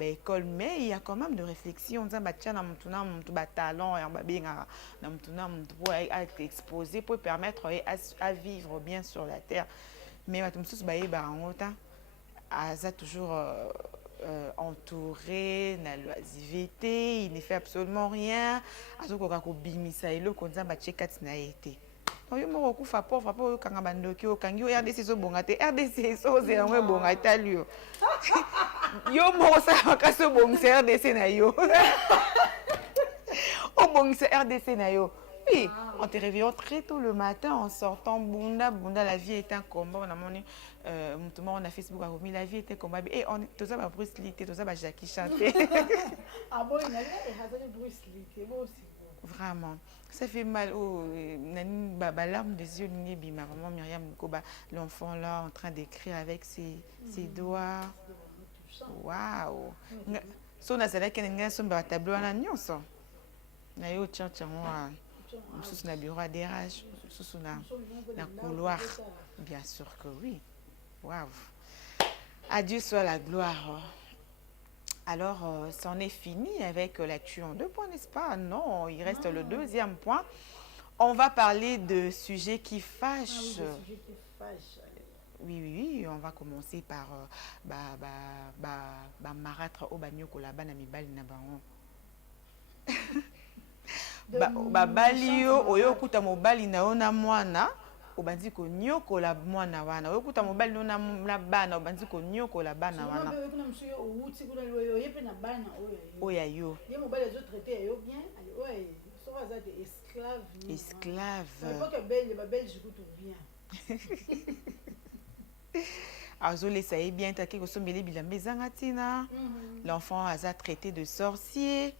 école, mais il y a quand même de réflexion. Nous avons un talent, à exposer pour permettre à vivre bien sur la terre. Mais Aza toujours entouré na l'oisiveté, il ne fait absolument rien. Azo ko bimisa elo konza ba chekati na été. Oyo mo ko fa pauvre pa kanga bandoki o kangi RDC so bonga te RDC so ze ngwe bonga talio. Yo mo sa ka so bonga RDC na yo. O bonga RDC na yo. Oui, on te réveille très tôt le matin en sortant Bunda, la vie est un combat. On a mon on a Facebook a remis la vie était un combat. Et on tout ça Bruce Lee, tout ça Jackie chanter. Ah bon, il y a Bruce Lee, c'est beau aussi. Vraiment, ça fait mal au larme des yeux ni bima vraiment Myriam Koba l'enfant là en train d'écrire avec ses doigts. Waouh. So na sala kenenga so ba tableau na nyonso. Na yo tiens moi. Sous na bureau d'érage, sous na couloir. Bien sûr que oui. Waouh. Adieu soit la gloire. Alors, c'en est fini avec l'actu en 2 points, n'est-ce pas? Non, il reste le deuxième point. On va parler de sujets qui fâchent. Oui, on va commencer par marâtre au banyoko la bana mibali na bango. Balio oyo kuta mobali na ona mwana obanzi ko nyoko la mwana wana oyo kuta mobali na bana obanzi ko nyoko la bana wana oya yo ye mobali zo traiter yo bien oya so va de esclave faut que belge kutu bien azole ça est bien ta ko sombele bilamba ezanga tina l'enfant a traité de sorcier.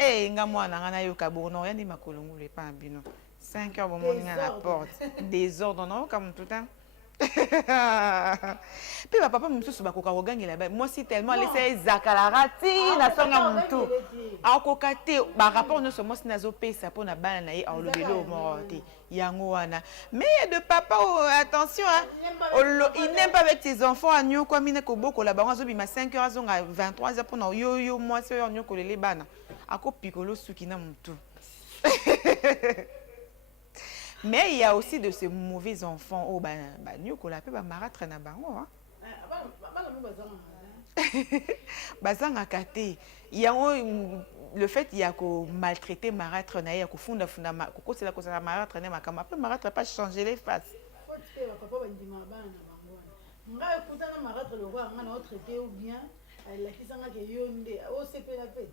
Eh, nga mwana ngana yo kabono ya ni makolongo le pa bino 5 heures bon à la porte désordre non comme tout temps. Puis papa mususu bakoka kogangela ba moi si tellement laisser zakalarati na songa mutu akokate ba rapport no somo sinazo pesa pona bana na ye olobelo morte yango wana mais de papa attention hein il n'aime pas avec ses enfants à nyoko amine ko boko la bango azobima 5 heures azonga 23 heures pona yo moi so yo nyoko lele bana ako pikolo suki na mutu. Mais il y a aussi de ces mauvais enfants au nyoko la pe ba marâtre na bango hein. Bazanga kate. Il y a le fait il y a ko maltraiter marâtre na ya ko funda ko c'est la ko ça marâtre na makama après marâtre pas changer les faces. Faut que papa ba ndima bana na bango. Nga ekuta na marâtre le roi nga na traiter ou bien la kisanga ke yonde o sepe la pete.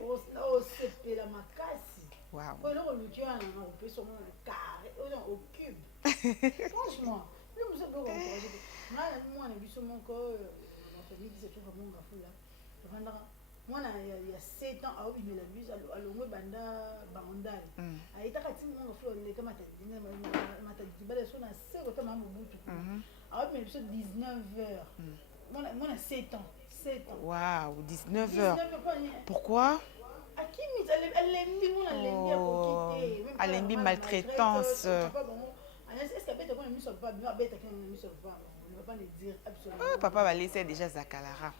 O sepe la makasi. Wow. Au cube. Franchement, moi, il y a 7 ans, il me l'a vu, à l'ongwe banda bandal. A été kati mon flo le kama tadine matadiba de sona se ko tama mobutu. A me 19 heures. Moi a 7 ans. 7 ans. Waouh, 19 heures. Pourquoi? Akimi, elle aime bien, elle aime bien pour quitter. Elle aime bien maltraitance. Est-ce qu'elle peut te pas bien, elle peut on ne va pas le dire absolument. Papa va laisser déjà Zakalara.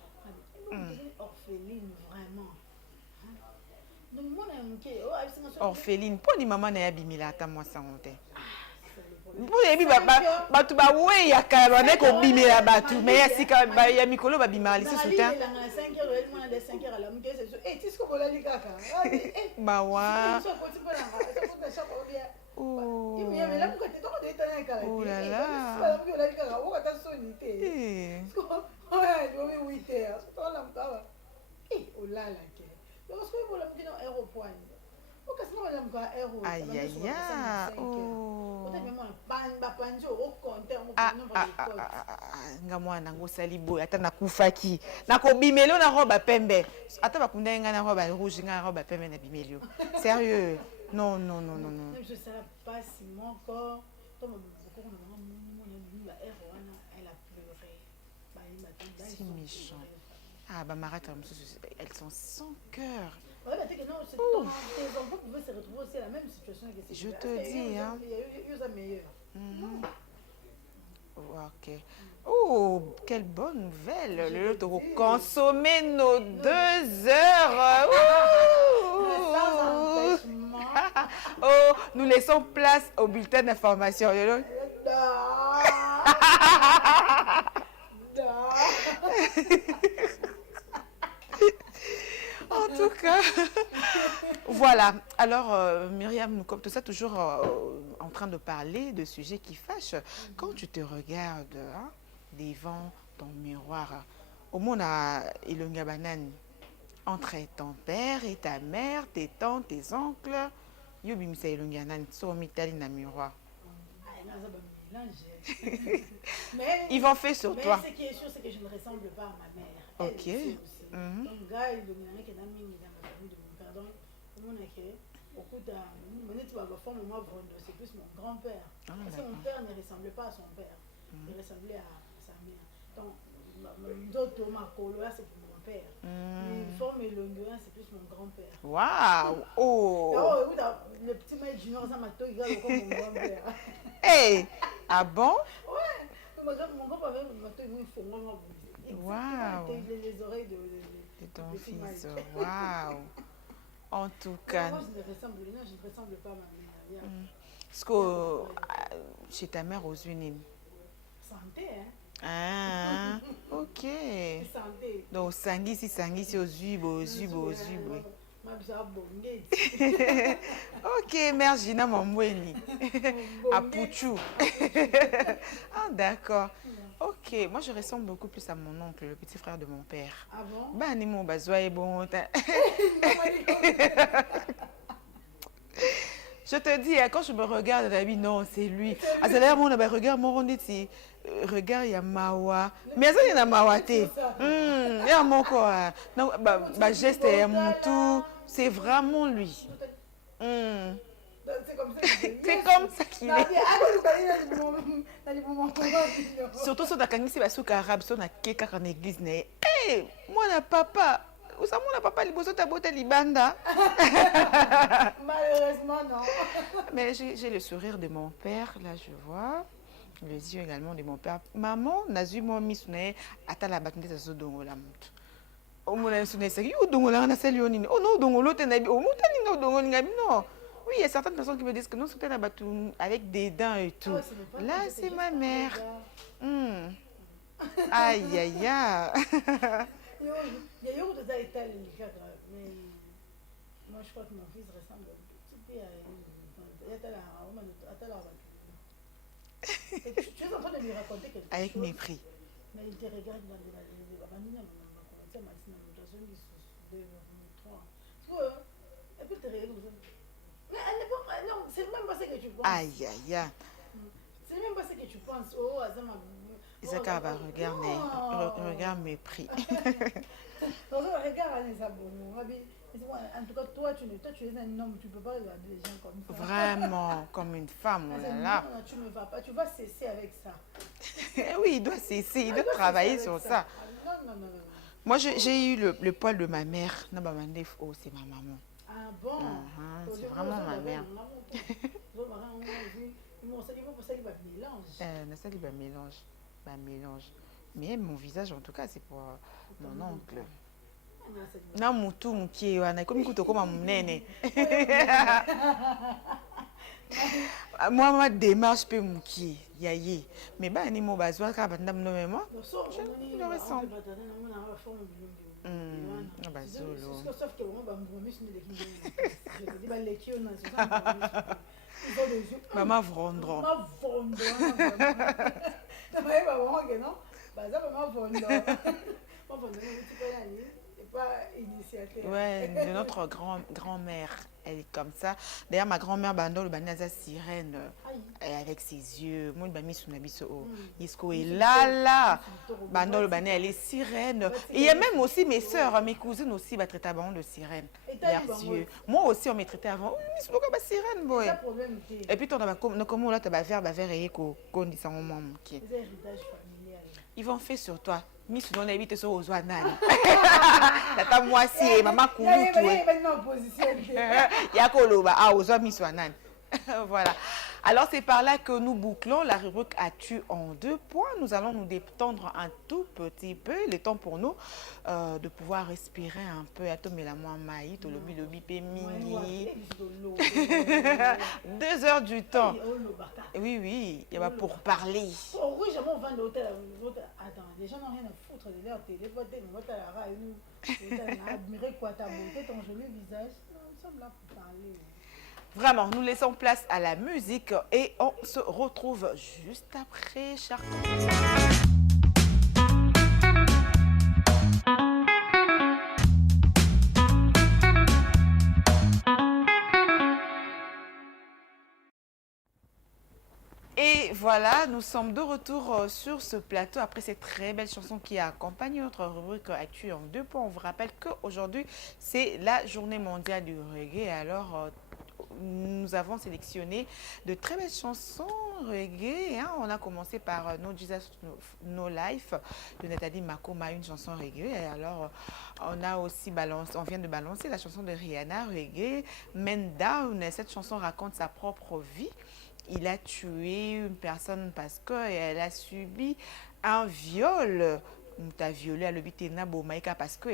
Orpheline, vraiment. Orpheline, pour les mamans n'a bimila ta moi sans honte. Pour les biba batu ba ouais ya karone ko bimila batu mais ya sika ba ya mikolo ba bimala ici souta. 5 heures elle m'a 5 heures à la muke c'est eh tu sais ko la likaka. Ba wa. Oh. Il me là pourquoi tu t'en es dans un cas. Oh là là. C'est la likaka, on va ta sonité. Ouais, je vais 8 heures. C'est toi là m'tava. Eh, oh là là. Parce que vous l'avez dit dans aéroport. Au cas où l'on a aéroport. Aïe aïe aïe. Oh. Nga mwana ngo sali boy ata nakufaki. Nakobimelo na roba pembe. Ata bakunda nga na roba rouge nga roba pembe na bimelio. Sérieux? Non non non non non. Je sais pas si mon corps comme beaucoup elle a pleuré. C'est méchant. Ah, bah Marata, elles sont sans cœur. Ouais, bah, non, tes enfants pouvaient se retrouver aussi à la même situation que je te dis, hein. Il y a eu ça meilleur. Ok. Oh, quelle bonne nouvelle. Le lot de consommer nos 2 heures. Oh, nous laissons place au bulletin d'information. En tout cas, voilà. Alors, Myriam, comme tout ça, toujours en train de parler de sujets qui fâchent. Quand tu te regardes devant ton miroir, au monde à Ilonga Banane, entre ton père et ta mère, tes tantes, tes oncles, Yobimisa Ilonga Nan, Somitali na miroir. Ils vont faire sur toi. Mais ce qui est sûr, c'est que je ne ressemble pas à ma mère. Ok. Donc, gars, il y a qui n'a mis dans ma famille de mon père. Donc, comment on a créé beaucoup de. C'est plus mon grand-père. Parce que mon père ne ressemblait pas à son père. Il ressemblait à sa mère. Donc, d'autres, ma coloa, c'est pour mon père. Mais forme et longueur, c'est plus mon grand-père. Waouh! Oh! Le petit maître junior, ça m'a tout égal comme mon grand-père. Hey! Ah bon? Ouais! Mon grand-père avait une forme. Waouh! Les oreilles de ton fils. Waouh! En tout cas. Moi, je ne ressemble pas à ma mère. Parce que chez ta mère aux Unis. Santé, hein? Ah, ok. Santé. Donc, sangisi aux Zub. Ok, mère Gina Mamweni. À Pouchou. Ah, d'accord. Ok, moi je ressemble beaucoup plus à mon oncle, le petit frère de mon père. Ah bon? Bah, ni mon bazoua est bon. Je te dis, quand je me regarde, non, c'est lui. Ah, c'est là, mon regarde, mon ronditi. Regarde, il y a Mawa. Mais ça, il y a Mawa. Il y a mon quoi. Non, bah, geste et mon tout. C'est vraiment lui. C'est comme ça qu'il est. Surtout si tu as un arabe, si tu as quelqu'un en église, hey, moi, le papa. Où ça, mon papa, il a beauté libanda. Malheureusement, non. Mais j'ai le sourire de mon père, là, je vois. Les yeux également de mon père. Maman, Nazu, moi, misune, ata la batinde de Zodongo la monte. Oh, mon ami, c'est qui? Oh, Dongo la Nasselioni. Oh, non, Dongo l'autre, oh, mon Dongo, non. Oui, il y a certaines personnes qui me disent que non, c'était la batou avec des dents et tout. Là, c'est ma mère. Aïe, aïe, aïe. Il y a eu des états, mais moi je crois que mon fils ressemble un petit peu à tu es en train de lui raconter quelque chose. Avec mépris. Mais il te regarde dans les et puis il te regarde. Mais non, c'est même pas ce que tu penses. Aïe, aïe, aïe. C'est même pas ce que tu penses. Oh, Azama. Isaka va regarde mépris. Regarde les abonnés. En tout cas, toi, tu es un homme, tu ne peux pas regarder les gens comme ça. Vraiment, comme une femme, oh là là. Non, tu ne vas pas, tu vas cesser avec ça. Oui, il doit cesser, il doit travailler sur ça. Non. Moi, j'ai eu le poil de ma mère. Non, bah, oh, c'est ma maman. Ah bon? C'est vraiment ma mère. Ça dit mélange. Mais mon visage, en tout cas, c'est pour mon oncle. Non, moutou, mouki, comme écoute, comme mon nene. Moi, ma démarche peut mouki, yaye. Mais bah, ni mon bazois, car bah, n'am nommé moi. Je le ressemble. Sauf que moi, bah, maman Vrondron. Maman Vrondron. Ouais, de notre grand-mère, elle est comme ça. D'ailleurs, ma grand-mère, Bandol, Banaza sirène, avec ses yeux. Moi, Isco est là. Bandol, elle est sirène. Et il y a même aussi mes soeurs, mes cousines aussi, bah, traité avant de sirène. Leurs yeux. Moi aussi, on m'a traité avant. Oui, mais c'est sirène, boy. Et puis, comment là, tu vas faire et qu'on dit ça au moment. Ils vont faire sur toi. Miss non évite sur aux nani. Tata moi si maman koulou tout. Il y a koloba ah aux Miss nani. Voilà. Alors c'est par là que nous bouclons la rubrique As-tu en 2 points. Nous allons nous détendre un tout petit peu. Le temps pour nous de pouvoir respirer un peu. Atomé la moi maï, to lobi mini. 2 heures du temps. Oui, il y a pour parler. Oh oui, jamais on va l'hôtel. Attends, les gens n'ont rien à foutre de leur télévoter. Nous va à la rue. Admirer quoi ta beauté, ton joli visage. Nous sommes là pour parler. Vraiment, nous laissons place à la musique et on se retrouve juste après, chers collègues. Et voilà, nous sommes de retour sur ce plateau après cette très belle chanson qui accompagne notre rubrique Actu en 2 points. On vous rappelle qu'aujourd'hui, c'est la journée mondiale du reggae. Alors, nous avons sélectionné de très belles chansons reggae. On a commencé par No Jesus No Life de Nathalie Makoma, une chanson reggae. Et alors, on vient de balancer la chanson de Rihanna reggae, Men Down. Cette chanson raconte sa propre vie. Il a tué une personne parce qu'elle a subi un viol. Il a violé à l'hôpital Bomaïka parce que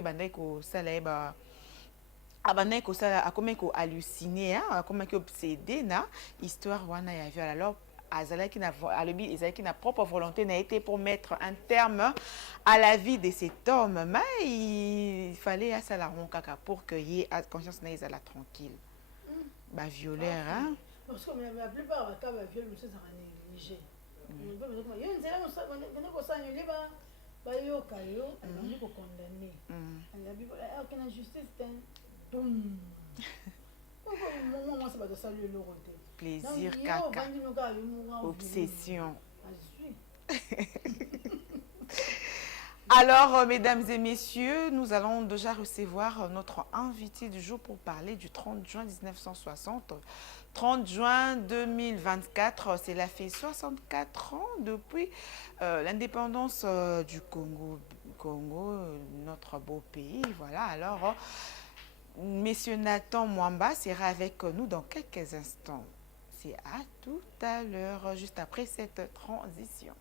a comme halluciné, a comme obsédé na histoire wana ya viol. Alors azalaki na propre volonté n'a été pour mettre un terme à la vie de cet homme, mais il fallait à ça la kaka pour que y ait conscience na la tranquille. Ba violeur hein. Parce que la plupart des cas de viol, c'est négligé. Il y a des gens qui sont condamnés. La justice, plaisir, caca, obsession. Alors, mesdames et messieurs, nous allons déjà recevoir notre invité du jour pour parler du 30 juin 1960. 30 juin 2024, cela fait 64 ans depuis l'indépendance du Congo, notre beau pays. Voilà, alors, Monsieur Nathan Mwamba sera avec nous dans quelques instants. C'est à tout à l'heure, juste après cette transition.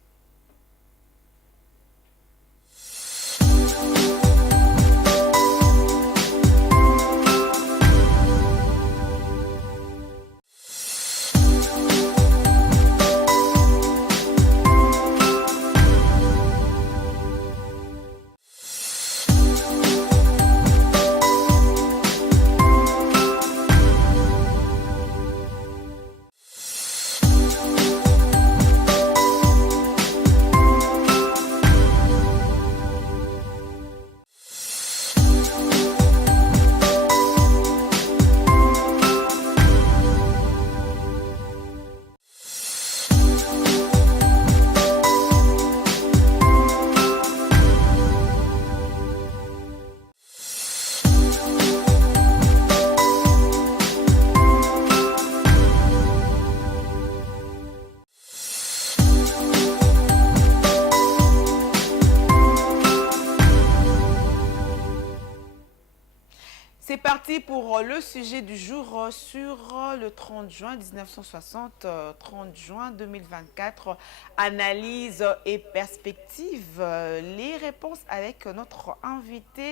parti pour le sujet du jour sur le 30 juin 1960, 30 juin 2024. Analyse et perspective. Les réponses avec notre invité,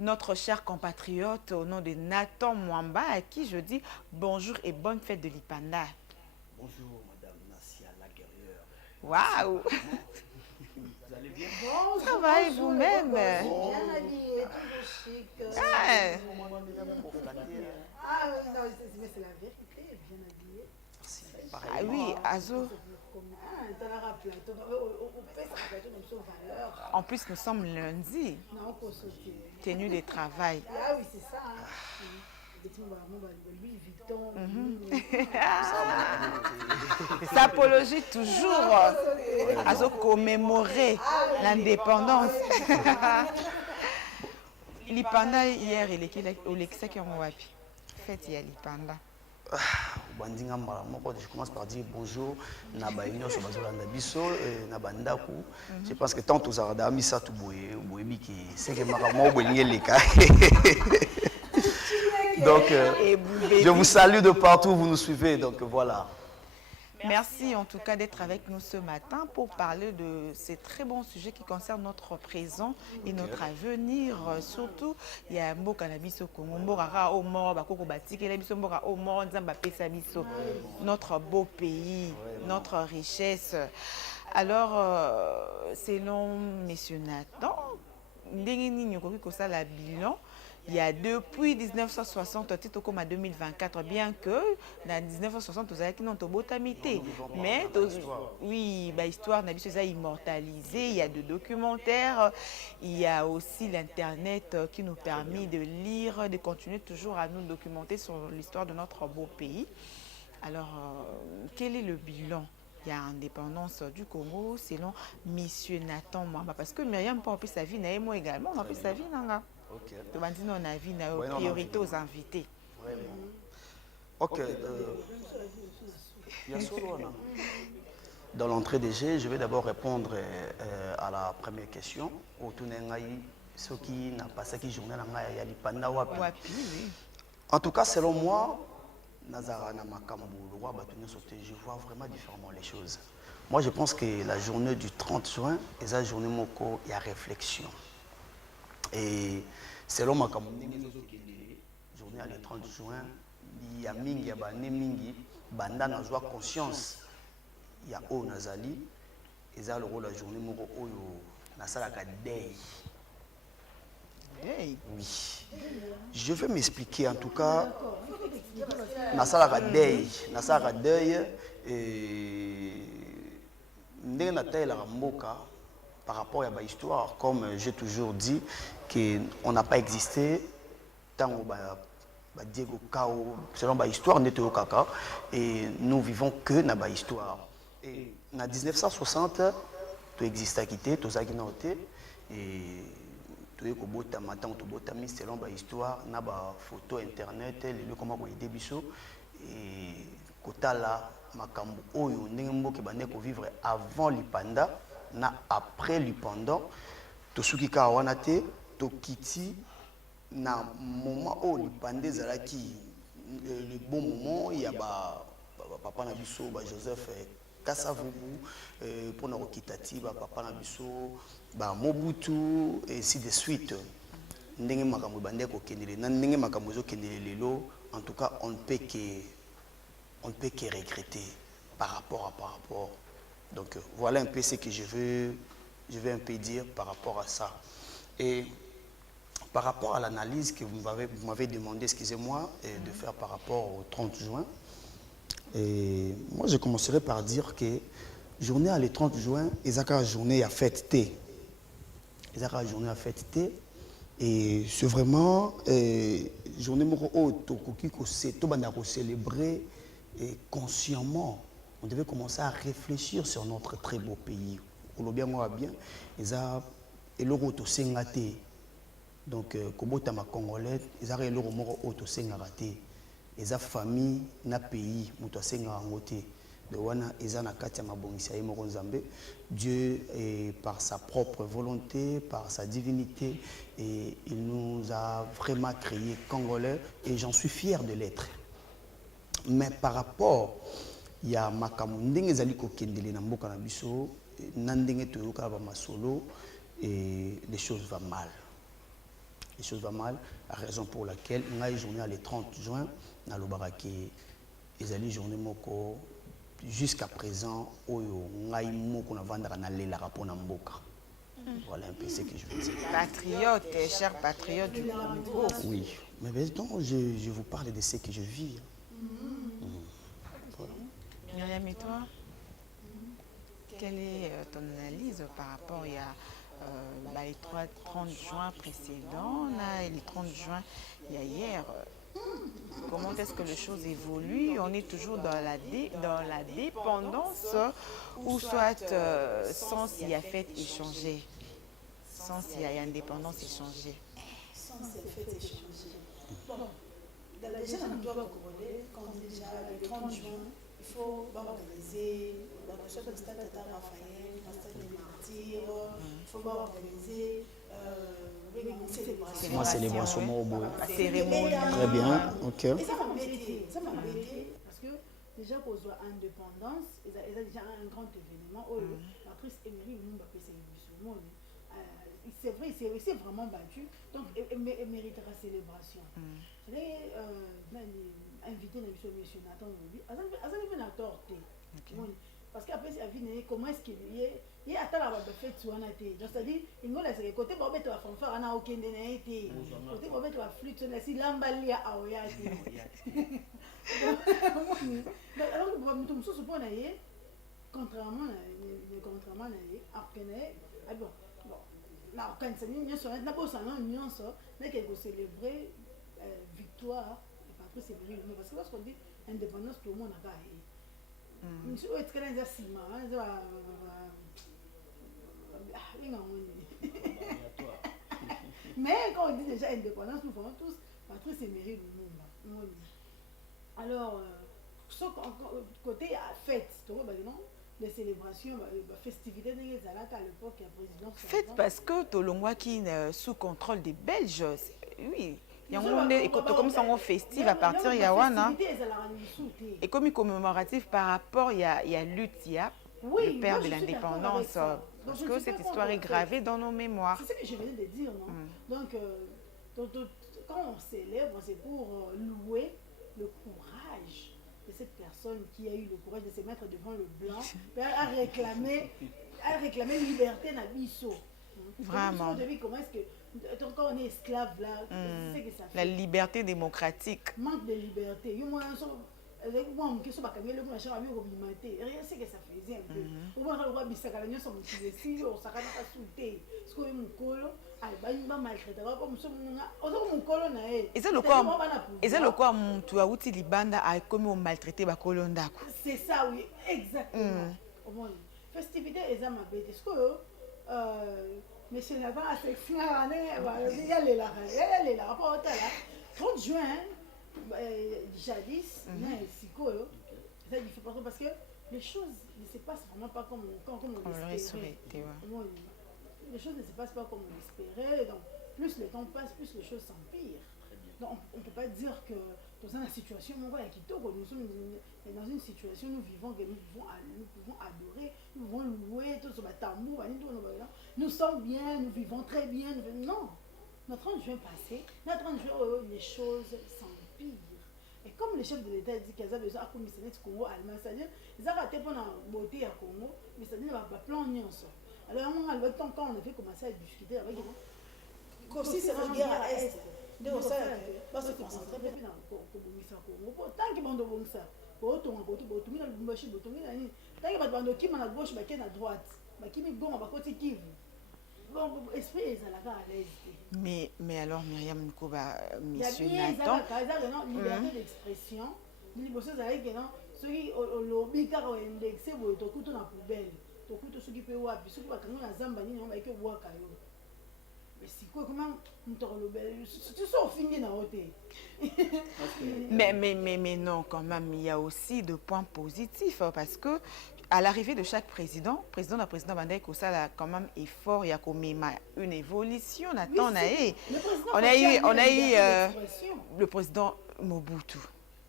notre cher compatriote au nom de Nathan Mwamba, à qui je dis bonjour et bonne fête de l'Ipanda. Bonjour, Madame Nassia Laguerrière. Waouh! Vous allez bien? Ça va et vous-même? Bien habillé, toujours chic. Ah, Non, mais c'est la vérité, bien habillé. Merci. ah oui, Azo. En plus, nous sommes lundi, tenue de travail. Ah oui, c'est ça. Louis Vuitton. S'apologie toujours à se commémorer l'indépendance. L'Ipanda hier, il est au Lexa qui est wapi. Fête il y a l'Ipanda. Je commence par dire bonjour Naba Union sur Bazolanda Bisso Naba Ndaku. Je pense que tant aux Arada Misa tout boyebi qui c'est que Maramo Boyé Leka. Donc je vous salue de partout où vous nous suivez, donc voilà. Merci en tout cas d'être avec nous ce matin pour parler de ces très bons sujets qui concernent notre présent et notre avenir. Surtout, il y a un mot cannabis au Congo, notre beau pays, notre richesse. Alors, selon M. Nathan, la bilan. Il y a depuis 1960 comme à 2024, bien que dans 1960, nous avons notre botamité. Mais oui, l'histoire n'a pas immortalisée. Il y a des documentaires, il y a aussi l'Internet qui nous permet de lire, de continuer toujours à nous documenter sur l'histoire de notre beau pays. Alors, quel est le bilan? Il y a indépendance du Congo selon M. Nathan Mwamba. Parce que Myriam n'a pas sa vie, moi également, on n'a pas sa vie. Ok. On a vu une priorité aux invités. Vraiment. Ok. Dans l'entrée des jeux, je vais d'abord répondre à la première question. Ce qui n'a pas ça qui journée en tout cas, selon moi, je vois vraiment différemment les choses. Moi, je pense que la journée du 30 juin est la journée où il y a réflexion. Et selon ma journée le 30 juin, il y a mingi, il y a mingi, banda na joie conscience. Il y a O Nazali, et ça le rôle la journée moko oyo na salaka day. Hey. Oui. Je vais m'expliquer en tout cas. Na salaka day, et ndenge na taille la mboka. Par rapport à l'histoire, comme j'ai toujours dit, qu'on n'a pas existé tant que Diego Kao, selon l'histoire, n'est au Kaka, et nous vivons que dans l'histoire. Et en 1960, tout existe à quitter, tout ça qui n'a été, et tout est selon l'histoire, na ba photo internet, les lieux comment aider biso, et kota là, makambo oyo ndenge ke bande ko vivre avant l'Ipanda. Na après lui pendant to suki ka wana te to kiti na moment où lui pandé zalaki le bon moment il y a papa na biso ba Joseph Kasavubu pour na kitati ba papa na biso ba Mobutu et ainsi de suite ndenge makambo bande ko kendele na ndenge makambo zo kendele lelo en tout cas on ne peut que regretter par rapport. Donc voilà un peu ce que je vais un peu dire par rapport à ça. Et par rapport à l'analyse que vous m'avez demandé, excusez-moi, de faire par rapport au 30 juin, et moi je commencerai par dire que journée à le 30 juin, ils ont une journée à fête thé. Et c'est vraiment journée où on célébrer consciemment. On devait commencer à réfléchir sur notre très beau pays. Bien, et le roto sengate. Donc, Kobota ma congolais, ils ont le roto sengate. Et sa famille, na pays, muto sengarangote. de wana ezana katia mabongisa ye moko nzambe. Dieu est par sa propre volonté, par sa divinité, et il nous a vraiment créés Congolais et j'en suis fier de l'être. Mais par rapport il y a makambo ndenge ezali kokendele na mboka na biso na ndenge toyoka ba masolo et les choses vont mal. Les choses vont mal, la raison pour laquelle ngai journée le 30 juin na lobaraki ezali journée moko jusqu'à présent oyo ngai moko na vandaka na lela rapport na mboka. Voilà un peu ce que je veux dire. Patriote, cher patriote du Congo. Oui, mais donc je vous parle de ce que je vis. Myriam, et toi, quelle est ton analyse par rapport les 30 juin précédents, là, et les 30 juin il y a hier? Comment est-ce que les choses évoluent? On est toujours dans la dépendance ou soit sans s'il y a fait échanger? Sans s'il y a indépendance échangée? Sans s'il y a fait échanger. Bon, déjà, on doit recourir quand déjà le 30 juin, il faut organiser, soit le stade de Raphaël, le stade des martyrs, il faut organiser ma célébration au bout. La cérémonie. Très bien, ok. Et ça m'a embêté parce que déjà qu'on soit indépendance, il y a déjà un grand événement. La prise Emery, le monde a passé le monde. C'est vrai, il s'est vraiment battu, donc il méritera célébration. Je l'ai invité à M. Nathan Mobi, il a torté. Parce qu'après, comment est-ce qu'il y a la fête sur un été. C'est-à-dire, il y a des côtés pour mettre la fanfare, on a aucun été. Côté pour mettre la flûte, on a si l'embalia à Oyati. Alors, nous sommes contrairement à bon. Là, quand c'est une nuance, on a célébrer victoire et pas plus célébrer le mot. Parce que lorsqu'on dit indépendance, tout le monde a gagné. Mais quand on dit déjà indépendance, nous faisons tous Patrice et Mairie du monde. Alors, côté fête, les célébrations, les festivités à l'époque, il y a président. Fête parce que Tolongwa qui est sous contrôle des Belges, oui. Il y a comme ça on festive à partir de Yawana. Et comme il commémoratif par rapport, il y a Lutia, le père de l'indépendance. Parce que cette histoire est gravée dans nos mémoires. C'est ce que je venais de dire, non? Donc, quand on célèbre, c'est pour louer le courage de cette personne qui a eu le courage de se mettre devant le blanc, à réclamer liberté dans Bisso. Vraiment. Comment est-ce que, quand on est esclave là, c'est ce que ça fait. La liberté démocratique. Manque de liberté. Rien, c'est que ça faisait un peu. On va voir Bissakalanyo sur mon petit on s'arrête à sauter. Ce que mon colo, elle va maltraiter. Comme ça, mon colo n'a pas. Et c'est le quoi, tu as outil libanda a comme on maltraité ba colonda. C'est ça, oui, exactement. Festivité, ils ont ma bête. Est-ce que, monsieur n'a pas assez il y a les rapports là. 30 juin, jadis, il faut pas parce que les choses ne se passent vraiment pas comme on l'espérait. Les choses ne se passent pas comme on l'espérait. Donc, plus le temps passe, plus les choses s'empirent. Donc, on ne peut pas dire que dans une situation, nous sommes dans une situation où nous pouvons adorer, nous pouvons louer, tout ce tambour, nous sommes bien, nous vivons très bien. Non, notre 30 juin passé, notre 30 juin, les choses s'empirent. Et comme le chef de l'État dit qu'il y a besoin de commissionner le Congo allemand, c'est-à-dire qu'ils ont raté pendant la beauté à Congo, mais c'est-à-dire qu'il n'y a pas plan de ça. Alors, quand on avait commencé à discuter avec eux, comme si c'est une guerre à Est. Donc, ça, va se concentrer dans le Congo. Tant qu'ils vont de ça, tant qu'ils vont à gauche, à droite, esprit est à l'aise. Mais alors, Myriam Nkoba, monsieur Nathan. Il y a liberté d'expression. Il y a ceux qui ont lobby car ont indexé, ils ont tout dans la poubelle. Ceux qui peuvent voir, ceux qui ont zamba, ils ont c'est quoi comment on te relève tu sors fini dans hôtel. Mais non, quand même, il y a aussi des points positifs parce que à l'arrivée de chaque président Bandai Kosa a quand même effort, il y a comme une évolution. On a eu le président Mobutu.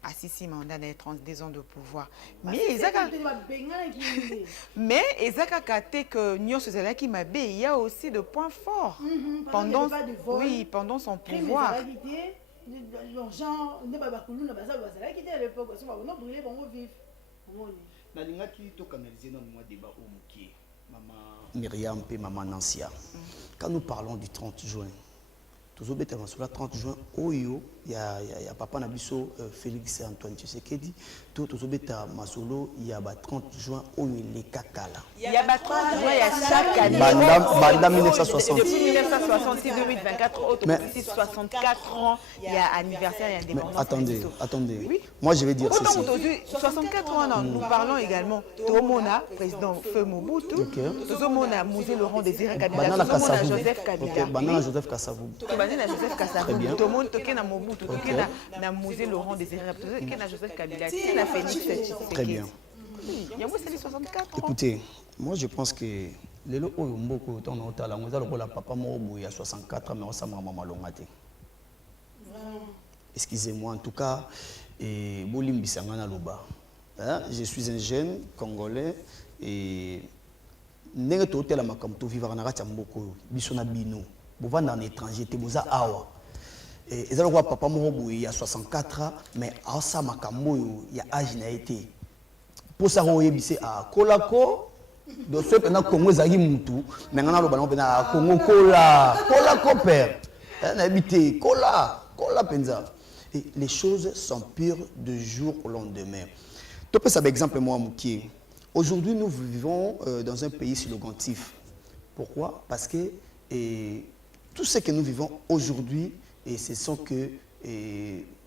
Assisi mandat de 32 ans de pouvoir. Mais Ezaka Kate que Nyon Sozalaki Mabe, il y a aussi de points forts pendant son pouvoir. Myriam et Maman Nancia. Quand nous parlons du 30 juin, toujours sur le 30 juin, il y a Papa Nabiso Félix Antoine Tshisekedi, tout Masolo, il y a 30 juin, il est Kakala. Il y a 30 juin, il y a chaque année. Banda 1960. Depuis 1966, 2024, autre 64 ans, il y a anniversaire et indépendance. Attendez. Oui. Moi, je vais dire ceci. 64 ans, nous parlons également Tomona, président Feu Mobutu, Tomona, Mouzé Laurent Désiré Kabila, Tomona Joseph Kabila. Banana Joseph Kassavou. Banana Joseph Kassavou. Tout le monde toqué na Mobutu, toqué na Mouzé Laurent Désiré, toqué na Joseph Kabila, toqué na Félix Tshisekedi. Très bien. Il y a aussi 64 ans. Écoutez, moi je pense que les lots ont beaucoup de temps dans le temps. La papa Mobu il y a 64 ans, mais on s'en maman longate. Excusez-moi, en tout cas, Bolim Bissangana Loba. Je suis un jeune Congolais et n'est pas hôtel à ma comme tout vivre en Aracha Mboko, Bissona Bino, Bovan dans l'étranger, Teboza Awa. Et ils ont papa Mobu il y a 64 ans, mais à ça Makambo il y a âge n'a été. Pour ça, on est à Kolako, de ceux qui ont Congo Zagi Moutou, mais on a le ballon à Congo Kolako père. On a habité Kola Penza. Et les choses s'empirent de jour au lendemain. Tu peux savoir exemple moi Moukié. Aujourd'hui, nous vivons dans un pays slogantif. Pourquoi? Parce que tout ce que nous vivons aujourd'hui, ce sont que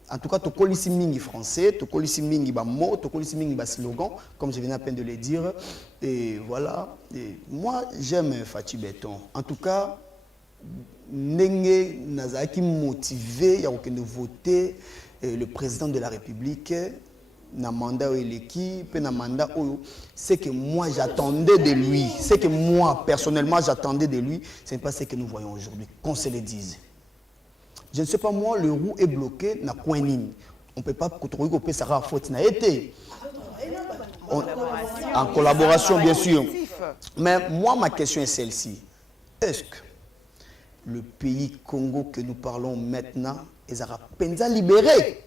en tout cas, tu connais mingi français, tu connais mingi mot, tu connais mingi slogan, comme je venais à peine de le dire. Et voilà. Et moi, j'aime Fatou Béton. En tout cas, Nenge Nazaki motivé, il y a aucun de voter le président de la République, na mandat ou l'équipe, na mandat ou c'est que moi j'attendais de lui, c'est que moi personnellement j'attendais de lui, ce n'est pas ce que nous voyons aujourd'hui. Qu'on se le dise. Je ne sais pas, moi, le roue est bloqué, na coinine. On ne peut pas contrôler que ça a faute n'a été. En collaboration, bien sûr. Mais moi, ma question est celle-ci. Est-ce que le pays Congo que nous parlons maintenant, ils aura penza libéré?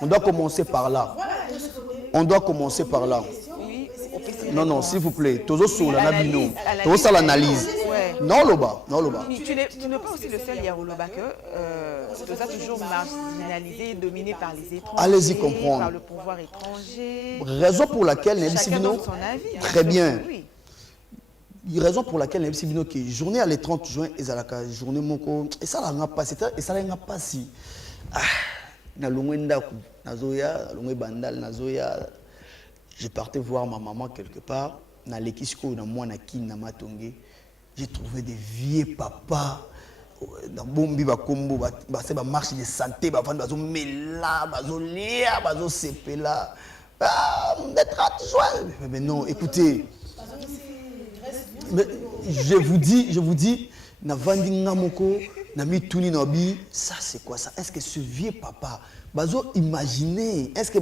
On doit commencer par là. On doit commencer par là. Non, s'il vous plaît. Toujours sur l'analyse. Toujours sur l'analyse. Non, Loba. Tu n'es pas aussi le seul Yaroloba que tu as toujours marginalisé, dominé par les étrangers, allez-y comprendre. Par le pouvoir étranger. Raison pour laquelle chacun donne son avis. Très bien. Oui. Raison pour laquelle les Sibino qui journée à le 30 juin et la journée moko et ça n'a pas et ça n'a pas si na longenda ku nazoya longé bandal nazoya je partais voir ma maman quelque part na lekisiko na moi na kin na matonge j'ai trouvé des vieux papas dans bombi ba kombo ba c'est ba marche de santé ba vendre bazo mela bazo lia bazo sepela de 30 juin mais non écoutez. Mais je vous dis, na vandi ngamoko, na mituni nobi, ça c'est quoi ça? Est-ce que ce vieux papa, bazo imaginer, est-ce que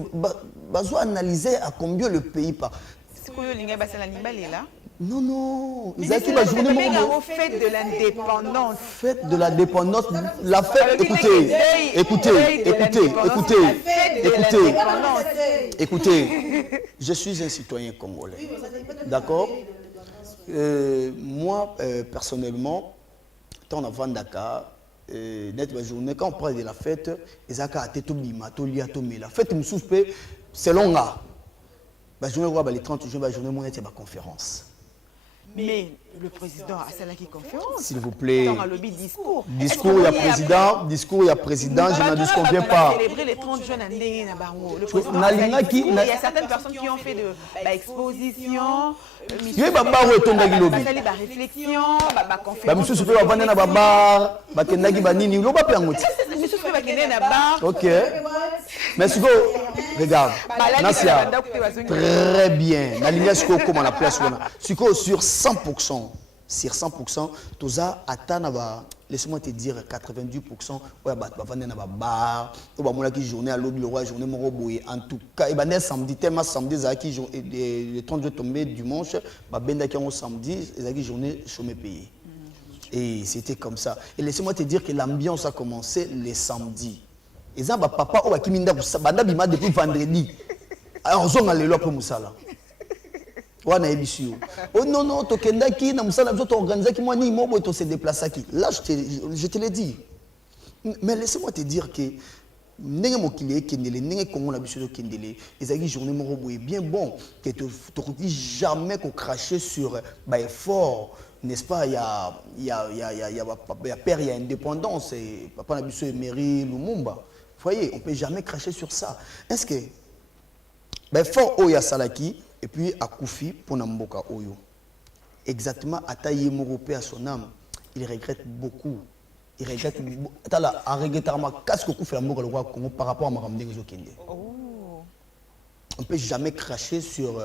bazo analyser à combien le pays part? Non, ils ont la journée fête de l'indépendance. Fête de l'indépendance, la fête. Écoutez, je suis un citoyen congolais, d'accord? Moi, personnellement, quand on va Dakar, quand on parle de la fête, la fête me souffle, c'est long. La journée le 30 juin, la journée monnaie, c'est ma conférence. Mais le président a celle qui conférence. S'il vous plaît. Dans le lobby discours. Discours, il y a président, je n'en disconviens pas. Célébrer les 30 juin à Ndenge na Bango. Le président il y a certaines personnes qui ont fait de exposition, il y a des réflexions, conférences. Monsieur Soupé va vendre na babar, ba kendaki ba nini, lo ba pe ngoti. Monsieur Soupé va kende na bar. OK. Mais Siko, regarde. Nasia. Très bien. La ligne Siko comme la place Siko sur 100%. Sur 100%, toza atana ba laisse-moi te dire 90% ouais ba vendre na ba bar, ou ba mona ki journée à l'autre le roi journée moko boye en tout cas et ba né samedi tellement samedi za ki le 30 jours tombé dimanche ba benda ki on samedi za ki journée chômé payé. Et c'était comme ça. Et laisse-moi te dire que l'ambiance a commencé les samedis. Et ça ba papa o ba ki minda banda bima depuis vendredi. Alors on a le lo pour musala. Oh non, non, Tokendaki, na musala biso organisaki moi ni mobo to se déplaçaki. Là je te l'ai dit. Mais laisse-moi te dire que ndenge mokili kendele ndenge Congo na biso kendele ezaki journée moko boye bien bon que tu jamais qu'on cracher sur ba effort, n'est-ce pas, il y a père, il y a indépendance et papa na biso Emery Lumumba. Vous voyez, on peut jamais cracher sur ça. Est-ce que ba effort oya salaki et puis à Koufi pour Namboka Oyo. Exactement, à Taïe Moropé à son âme, il regrette beaucoup. Il regrette beaucoup. À regretter qu'est-ce que Koufi Namboka le roi Congo par rapport à Maramde Zokende. On ne peut jamais cracher sur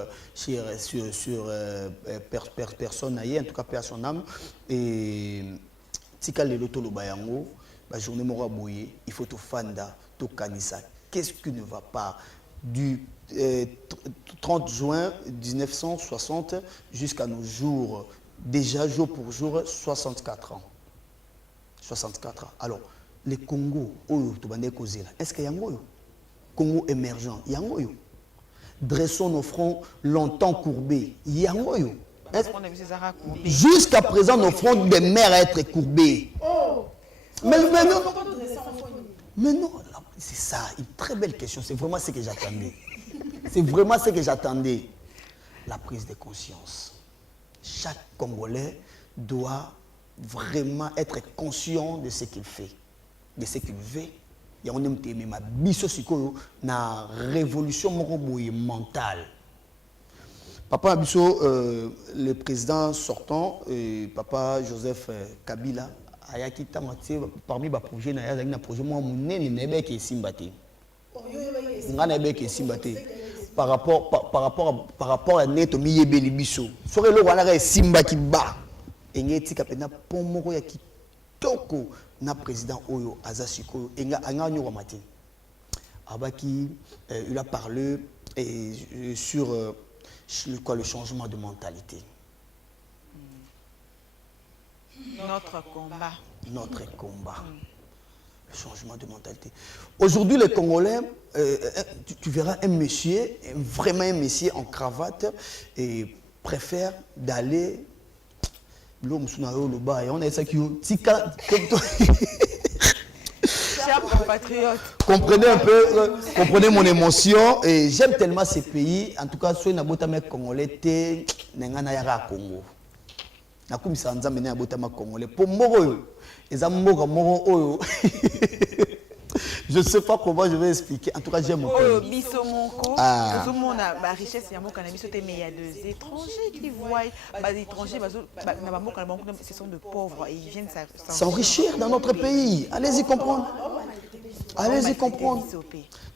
personne ailleurs, en tout cas à son âme. Et si le loto le bayango, la journée Mora Boye, il faut tout fanda, tout kanisa. Qu'est-ce qui ne va pas du 30 juin 1960 jusqu'à nos jours, déjà jour pour jour, 64 ans. 64 ans. Alors, les Congo, est-ce qu'il y a un Congo émergent, il y a un dressons nos fronts longtemps courbés, il y a un jusqu'à présent, nos fronts demeurent à être courbés. Mais non, c'est ça, une très belle question, c'est vraiment ce que j'attendais. C'est vraiment ce que j'attendais. La prise de conscience. Chaque Congolais doit vraiment être conscient de ce qu'il fait, de ce qu'il veut. Il y a une révolution mentale. Papa Abisso, le président sortant, Papa Joseph Kabila, parmi les projets, il y a un projet qui est Simbati. Par rapport à Neto Miyebeli Biso. Sur le roi Simba qui bat. Et ngeti kapena pomoko ya kitoko na président Oyo Azasiko enga anganyo wa matin. Abaki il a parlé sur le changement de mentalité. Notre combat. Notre combat. Le changement de mentalité. Aujourd'hui, les Congolais, tu verras un monsieur, vraiment un monsieur en cravate, et préfère d'aller. L'homme sous le bas, on a ça qui chers compatriotes. Comprenez un peu, comprenez mon émotion, et j'aime tellement ces pays. En tout cas, soit na bota mek congolais, te n'engana yara Congo. Na comme ça, on a mené à bota mek congolais. Pour moi, les amours oyo. Je ne sais pas comment je vais expliquer. En tout cas, j'aime mon pays. Biso monko. Tout le monde a la richesse. Il y a mon cannabis. Mais il y a des étrangers qui voient. Les étrangers, ce sont de pauvres et ils viennent s'enrichir dans notre pays. Allez-y comprendre. Allez-y comprendre.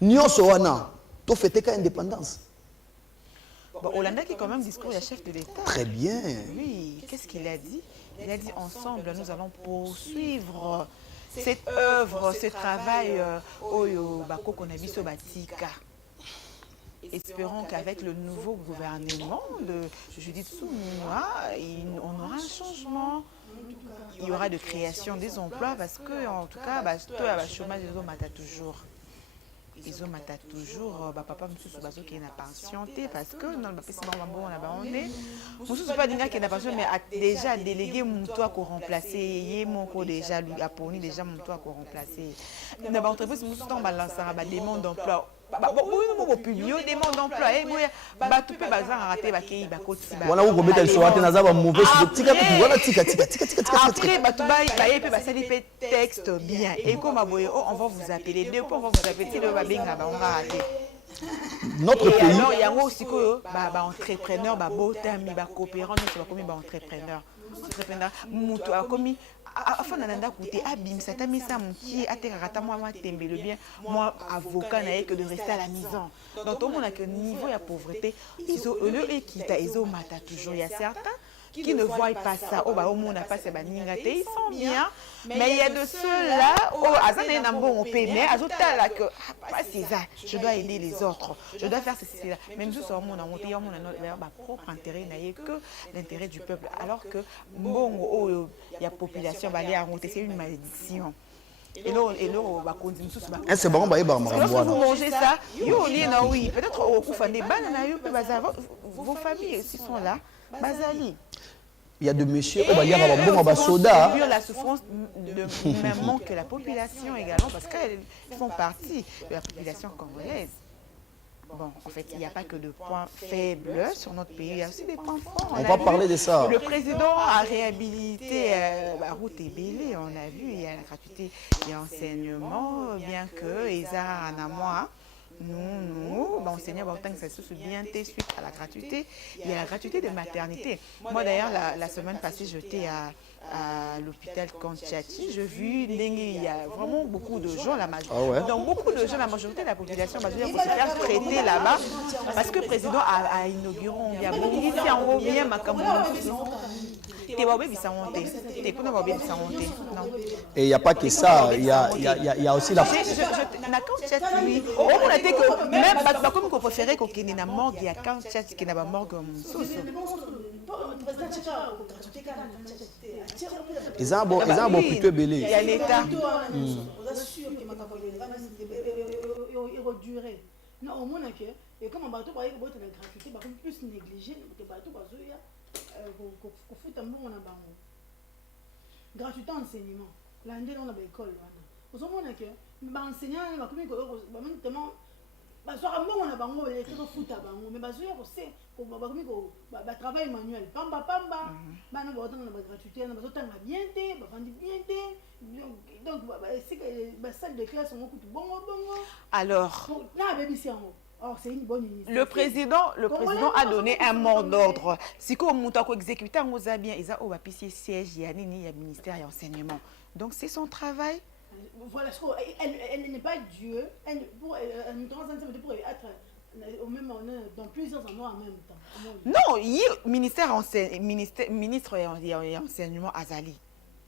Nyon Soana, tu fais ta indépendance. Hollande qui est quand même discours du chef de l'État. Très bien. Oui, qu'est-ce qu'il a dit? Il a dit ensemble, nous allons poursuivre cette œuvre, ce travail Oyo Bako Konabiso Batika. Espérons qu'avec le nouveau gouvernement de Judith Suminwa, on aura un changement. Il y aura de création des emplois parce que, en tout cas, le chômage, ils ont toujours. Ils ont toujours, papa, monsieur Soubazo qui est en pension, parce que dans le pays, on est. Monsieur Soubazo qui est en pension, mais a déjà délégué mon toit qu'on remplacer. Mon co déjà, lui a fourni déjà mon toit qu'on remplacer. Dans l'entreprise, nous sommes balancés à la demande d'emploi. publier demande d'emploi bato mpe bazangaka te bakei bakoti wana kokobeta lisoa te naza bamauvais après bato baye mpe basali mpe texte bien ekoma boye on va vous appeler deux po on va vous appeler ti leo babengaka bangaka te. Notre pays alors yango sikoyo baentrepreneur babotami bacoopérant nyonso bakomi baentrepreneur moto akomi afana na ndako te abimisa atamisa mokie atekaka ata mwa matembelo bien mwa avocat na ye que de rester à la maison. Donc tomonaka niveau ya pauvreté olio ekita ezomata toujours. Il y a certains qui ne voient pas ça. Oh bah au monde n'a pas ces baningate, ils sont bien, mais il y a de ceux-là. Oh azan est un bon paix, mais azota là que pas c'est ça. Je dois aider les autres. Je dois faire ceci là. Même si au monde a monté, au monde a notre propre intérêt, n'a que l'intérêt du peuple. Alors que bon oh il y a population balé à monter, c'est une malédiction. Et là, on va continuer tout ça. C'est bon, bah vous mangez ça, oui. Peut-être au coup des bananes, vos familles aussi sont là. Bazali. Il y a de messieurs qui ont soda. La souffrance de même que la population également, parce qu'ils font partie de la population congolaise. Bon, en fait, il n'y a pas que de points faibles sur notre pays, il y a aussi des points forts. On va parler de ça. Le président a réhabilité route et Bélé, on a vu, il y a la gratuité et enseignement, bien que Eza en amont. Nous, enseignants, autant que ça se bien suite à la gratuité, il y a la gratuité de maternité. Moi d'ailleurs, la semaine passée, j'étais à l'hôpital Kanchati, j'ai vu il y a vraiment beaucoup de gens, la majorité. Donc beaucoup de gens, la majorité de la population va se faire traiter là-bas parce que le président a inauguré, il y a beaucoup de bien et il n'y a pas que ça, il y a aussi la... Même comme qu'on préférait qu'on ait une morgue, il y a quand qui n'a pas morgue. Ils ont un bon plutôt belé. Il y a l'État. Non, au moins, et comme on va tout voir, il y a une gratuité, il y plus négligé, il y a tout gratuité enseignement. L'année on a l'école. Vous savez que les enseignants, ils ont tellement. On a bango les trucs foot à bango, mais bazoya aussi pour travail manuel. Pamba, bah nous avons la gratuité, nous avons bien té, bah vendre bien té. Donc c'est que la salle de classe on coûte bon. Alors. Là, baby c'est en haut. Or, c'est une bonne initiative. Le président a donné un mot d'ordre. Si on a exécuté un bien, il a un siège, il y a un ministère et enseignement. Donc c'est son travail. Voilà, elle n'est pas Dieu. Elle pour être au même dans plusieurs endroits en même temps. Non, il y a ministre et enseignement Azali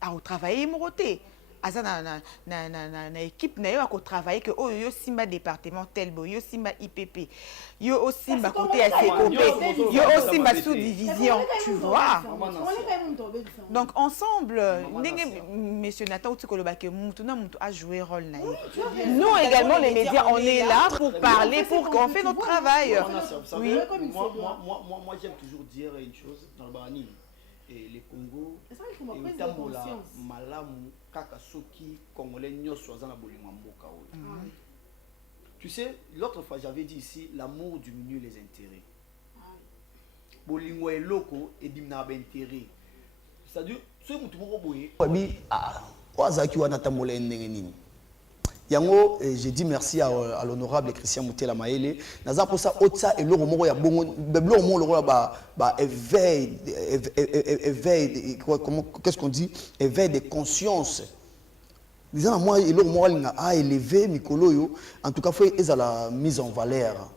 a travaillé Moroté. Aza na équipe na yo a travailler que oh yo simba département tel bo yo simba IPP yo aussi simba côté ACOP yo aussi simba sous-division, tu vois. Donc ensemble monsieur Nathan Utikoloba que mutu na mutu a joué rôle na yo. Nous également les médias on est là pour parler, pour qu'on fait notre travail. Oui. Moi j'aime toujours dire une chose dans le Barani. Et les Congo et utamola malamu kaka soki congolais nyoso azana bolingo mboka oyo. Tu sais, l'autre fois j'avais dit ici l'amour diminue les intérêts. Bolingo eloko et dimna ba intérêt. C'est-à-dire ce mutu moko boye. Bi wazaki wana tamola ndenge nini. Yango, j'ai dit merci à l'honorable Christian Moutela Maele. Naza pour ça, otsa et l'oro moro ya bongo, beblo mo l'oro éveil, qu'est-ce qu'on dit, éveil de conscience. Disant moi et l'oro moro a élevé Mikolo yo, en tout cas faut est à la mise en valeur.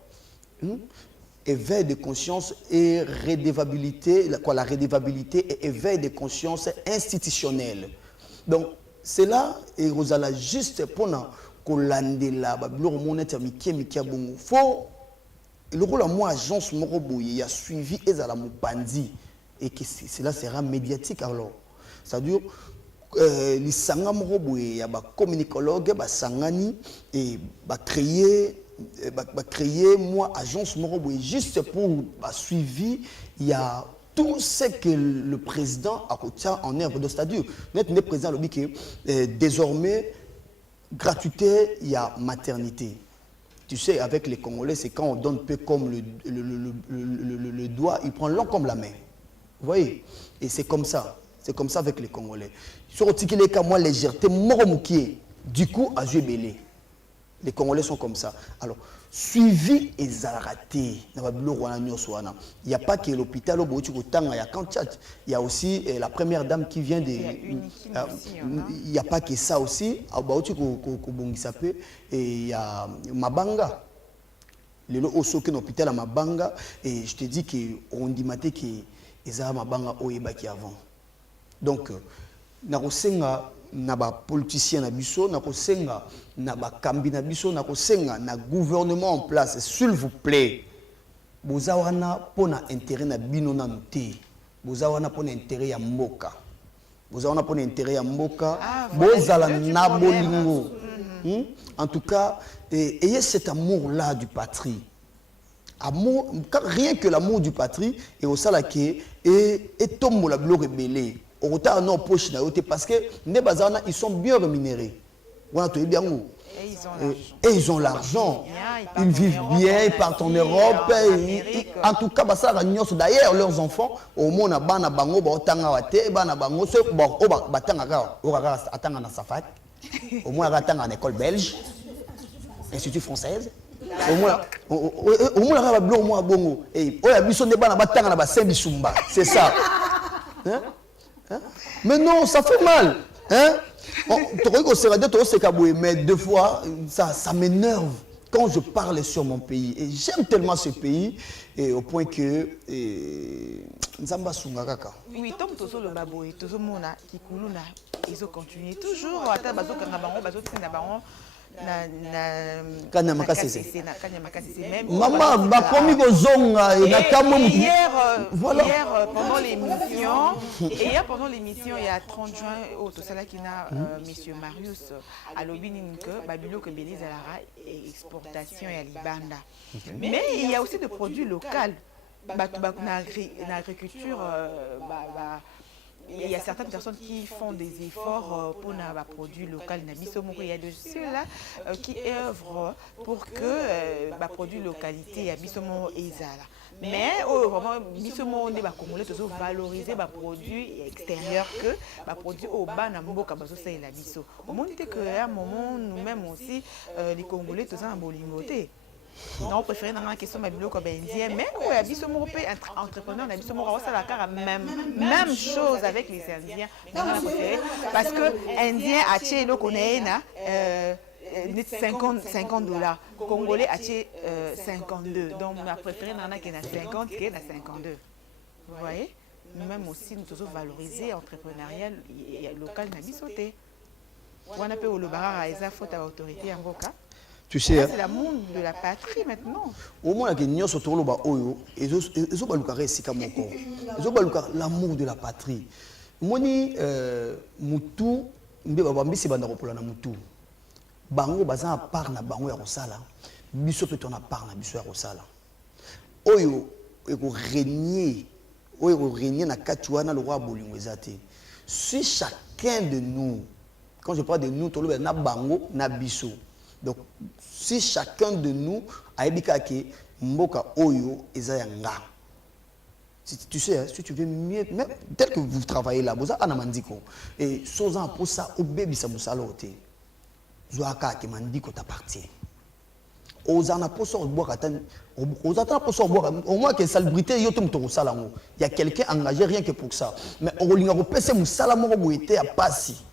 Éveil de conscience et redevabilité, la redevabilité et éveil de conscience institutionnelle. Donc c'est là et Rosala juste pendant kolandela bablo moneta mikia bongo faut le rôle à moi agence morobo il y a suivi ezala mopandi et que cela sera médiatique alors c'est-à-dire les sanga morobo il y a ba communicologue ba sangani et ba créer moi agence morobo juste pour ba suivi il y a tout ce que le président a retient en œuvre de c'est-à-dire le président le dit que désormais gratuité il y a maternité Tu sais, avec les Congolais, c'est quand on donne peu comme le doigt, il prend long comme la main. Vous voyez? Et c'est comme ça. C'est comme ça avec les Congolais. Sur le ticket, les moi légèreté, moromoukier. Du coup, à jouer belé. Les Congolais sont comme ça. Alors, suivi et zaraté. Il n'y a pas que l'hôpital au il y a aussi la première dame qui vient de. Il n'y a pas que ça aussi. Et il y a Mabanga. Le aussi que l'hôpital à Mabanga. Et je te dis qu'on dit maté que les Mabanga au Ebaki avant. Donc, nakosenga na ba politicien na biso, nakosenga na ba kambi na biso, nakosenga na gouvernement en place, s'il vous plaît. Bozawana pona intérêt na bino na nté. Bozawana pona intérêt ya mboka. Bozawana pona intérêt ya mboka. Bozala na bolingo. En tout cas, ayez cet amour-là du patrie. Amour, rien que l'amour du patrie et au salake et tombe la bleu rebellé. Au retard non poche parce que les bazana ils sont bien rémunérés. Et ils ont l'argent. Ils vivent bien, ils partent en Europe. En tout cas, d'ailleurs, leurs enfants, au moins, bana bango, bana bango, au moins, en école belge, institut française. Au moins, c'est ça. Mais non, ça fait mal. Hein? Mais deux fois, ça m'énerve quand je parle sur mon pays. Et j'aime tellement ce pays, et au point que... Nzamba Sungakaka. Oui, Tom Tozo le Baboy, Tozo Mona, Kikuluna, ils ont continué toujours. Maman, bakomi kozonga hier pendant l'émission, il y a 30 juin au Tosala qui a monsieur Marius à l'Obinin que Babilo que Belize à la exportation et à Libanda. Mais il y a aussi des produits locaux. L'agriculture, il y a certaines personnes qui font des efforts pour les produits locaux. Il y a de ceux-là qui œuvrent pour que les produits localité y a bisomo ezala. Mais vraiment bisomo on est congolais toujours valoriser les produits extérieurs que les produits au bas na mboka baso ça la biso. Au moins que à un moment nous-mêmes aussi les Congolais tous en bolingoté. Non, on préfère dans la question de la indien, mais oui, entrepreneur, même chose avec les Indiens. Parce que Indien a tué le connaît 50 $, Congolais a tué 52. Donc on a préféré dans la 50 que dans 52. Vous voyez? Même aussi nous devons valoriser l'entrepreneuriat local na bisoté. On a peu au Lobara à faute à l'autorité en Goka. Tu sais, c'est l'amour de la patrie maintenant. Au moins, il l'amour de la patrie. Moni mutu mbisi banda kopola na mutu. Bango baza part na bango ya kosala. Biso pe tona part na biso ya kosala. Oyo eko régner na katuana le roi bolingo ezate. Si chacun de nous, quand je parle de nous, tolo na bango na biso. Donc, si chacun de nous a ebikake mboka oyo ezayanga. Tu sais, si tu veux mieux, même tel que vous travaillez là, vous avez un mandiko. Et souvent pour ça, au bébé ça moussalote. Zoaka qui mandiko t'appartient. Aux anaposo au bois aux anaposo au moins que salubrité yotum to salango. Il y a quelqu'un engagé rien que pour ça. Mais au linga au pese mousalamo boité à passi.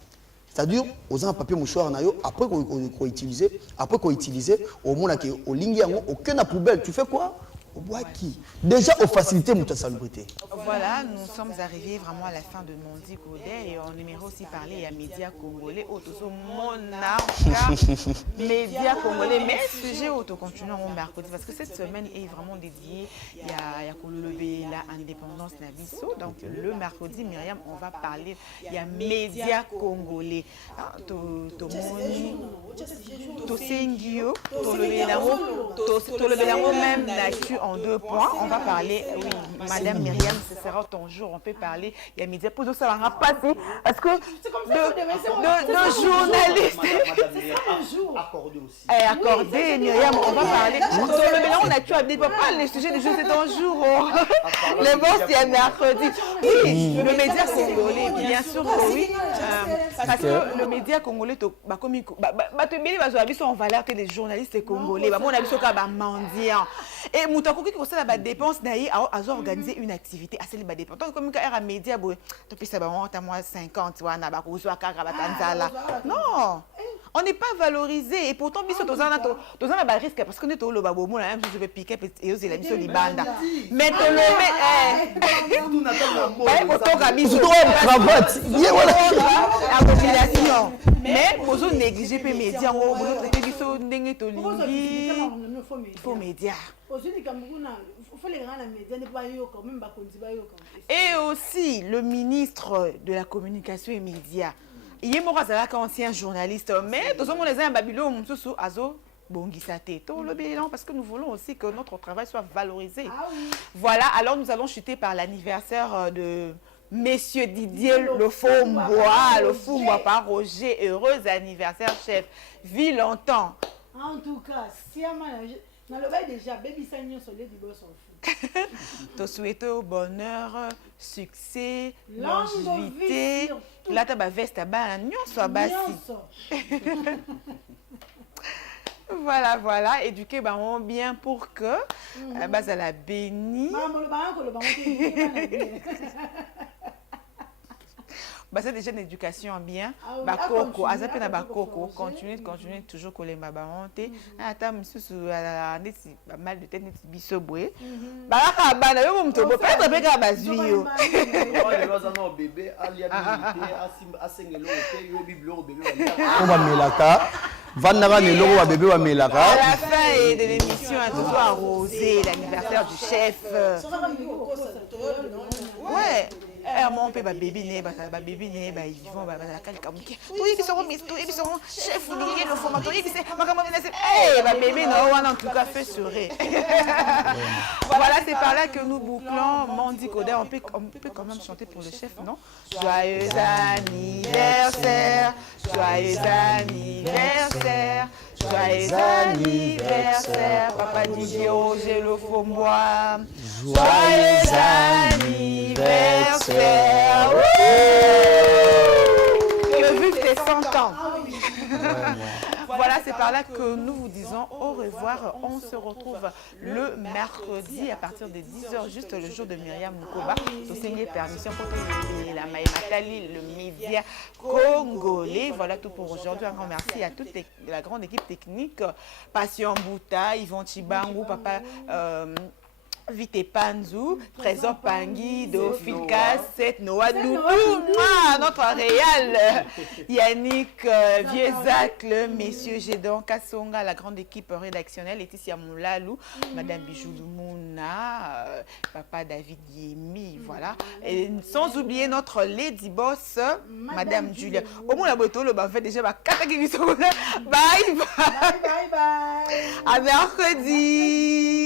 C'est-à-dire, aux gens papier mouchoir après qu'on utilise, au moins au ligne aucun à poubelle. Tu fais quoi? Au bois qui? Déjà, aux facilités, notre salubrité. Voilà, nous sommes arrivés vraiment à la fin de Mondi Kodé et on aimerait aussi parler à médias congolais, autour monarque, médias congolais, mais sujet auto continuons mercredi parce que cette semaine est vraiment dédiée. Il y a Kololobela, la indépendance Nabiso. Donc le mercredi, Myriam, on va parler, il y a médias congolais. Tosengio, Tolobelango même d'actu en 2 points. On va parler, oui, Madame Myriam, ce sera ton jour, on peut parler. Il y a médias, pour ça va passer, parce que nos journalistes... Accordé, Myriam, on va parler. On a tué pas le sujet du jour, c'est ton jour. Le boss, il y a mercredi. Oui, le média congolais, bien sûr que oui. Parce que le média congolais, on va alerter les journalistes congolais. On a vu ça comme mendiant. Et Moutako qui conseille la dépense, a organisé une activité. C'est les dépenses. Donc, comme un média, tu peux savoir, tu as moins 50, non. On n'est pas valorisé et pourtant biso tozana ba risque parce que nous to lo ba bomo la même je vais piquer et aux la biso di banda mais to le cravate la population mais pozo négliger pe média on traiter biso ndenge to lingi faux média et aussi le ministre de la communication et médias. Il y a un ancien journaliste, mais tous les gens Babylone, parce que nous voulons aussi que notre travail soit valorisé. Voilà, alors nous allons chuter par l'anniversaire de Monsieur Didier Le Fombois par Roger. Heureux anniversaire, chef. Vis longtemps. En tout cas, si on a déjà baby Sagnon sur les divorces en fou. Te souhaiter bonheur, succès, longévité. Là, tu as veste à bas, soit bassi. Voilà, éduquer bien pour que ça la bénit. C'est déjà une éducation bien. Bakoko, azape na bakoko, continue toujours coller ma baronté. Attends, monsieur mal de tête net bisoboué. Baraka bana yo mtobo peut-être beka bazui. Bébé on va melaka. Vandaga ne loro bébé wa melaka. À la fin de l'émission, tout soit arrosé l'anniversaire du chef. Ouais. Mon père bébé né ils vont la calcamuki tout ils seront chef lié le formateur ils c'est bébé non en tout cas fait sourire. Voilà, c'est par là que nous bouclons Mondi Kodé. On peut quand même chanter pour le chef, non? Joyeux anniversaire, joyeux anniversaire, joyeux anniversaire, papa Didier Roger Le Fombois. Joyeux anniversaire. Que vu que c'est 100 ans. Voilà, c'est par là que nous vous disons au revoir. On se retrouve le mercredi à partir de 10h, juste le jour de Myriam Mukoba. Sosengé permission pour la Maïmatali, le média congolais. Voilà tout pour aujourd'hui. Un grand merci à toute la grande équipe technique. Passion Bouta, Yvon Chibangu, papa... Vite Panzou, Trésor Pangui, Dauphine Cassette, Noah Doudou, notre réal, Yannick Vieux-Zacle, Messieurs Gédon, Kassonga, la grande équipe rédactionnelle, Laetitia Moulalou, Madame Bijou Mouna, Papa David Yemi, voilà. Et sans oublier notre Lady Boss, Madame Julia. Au moins la boto, le fait déjà, bye bye. À mercredi.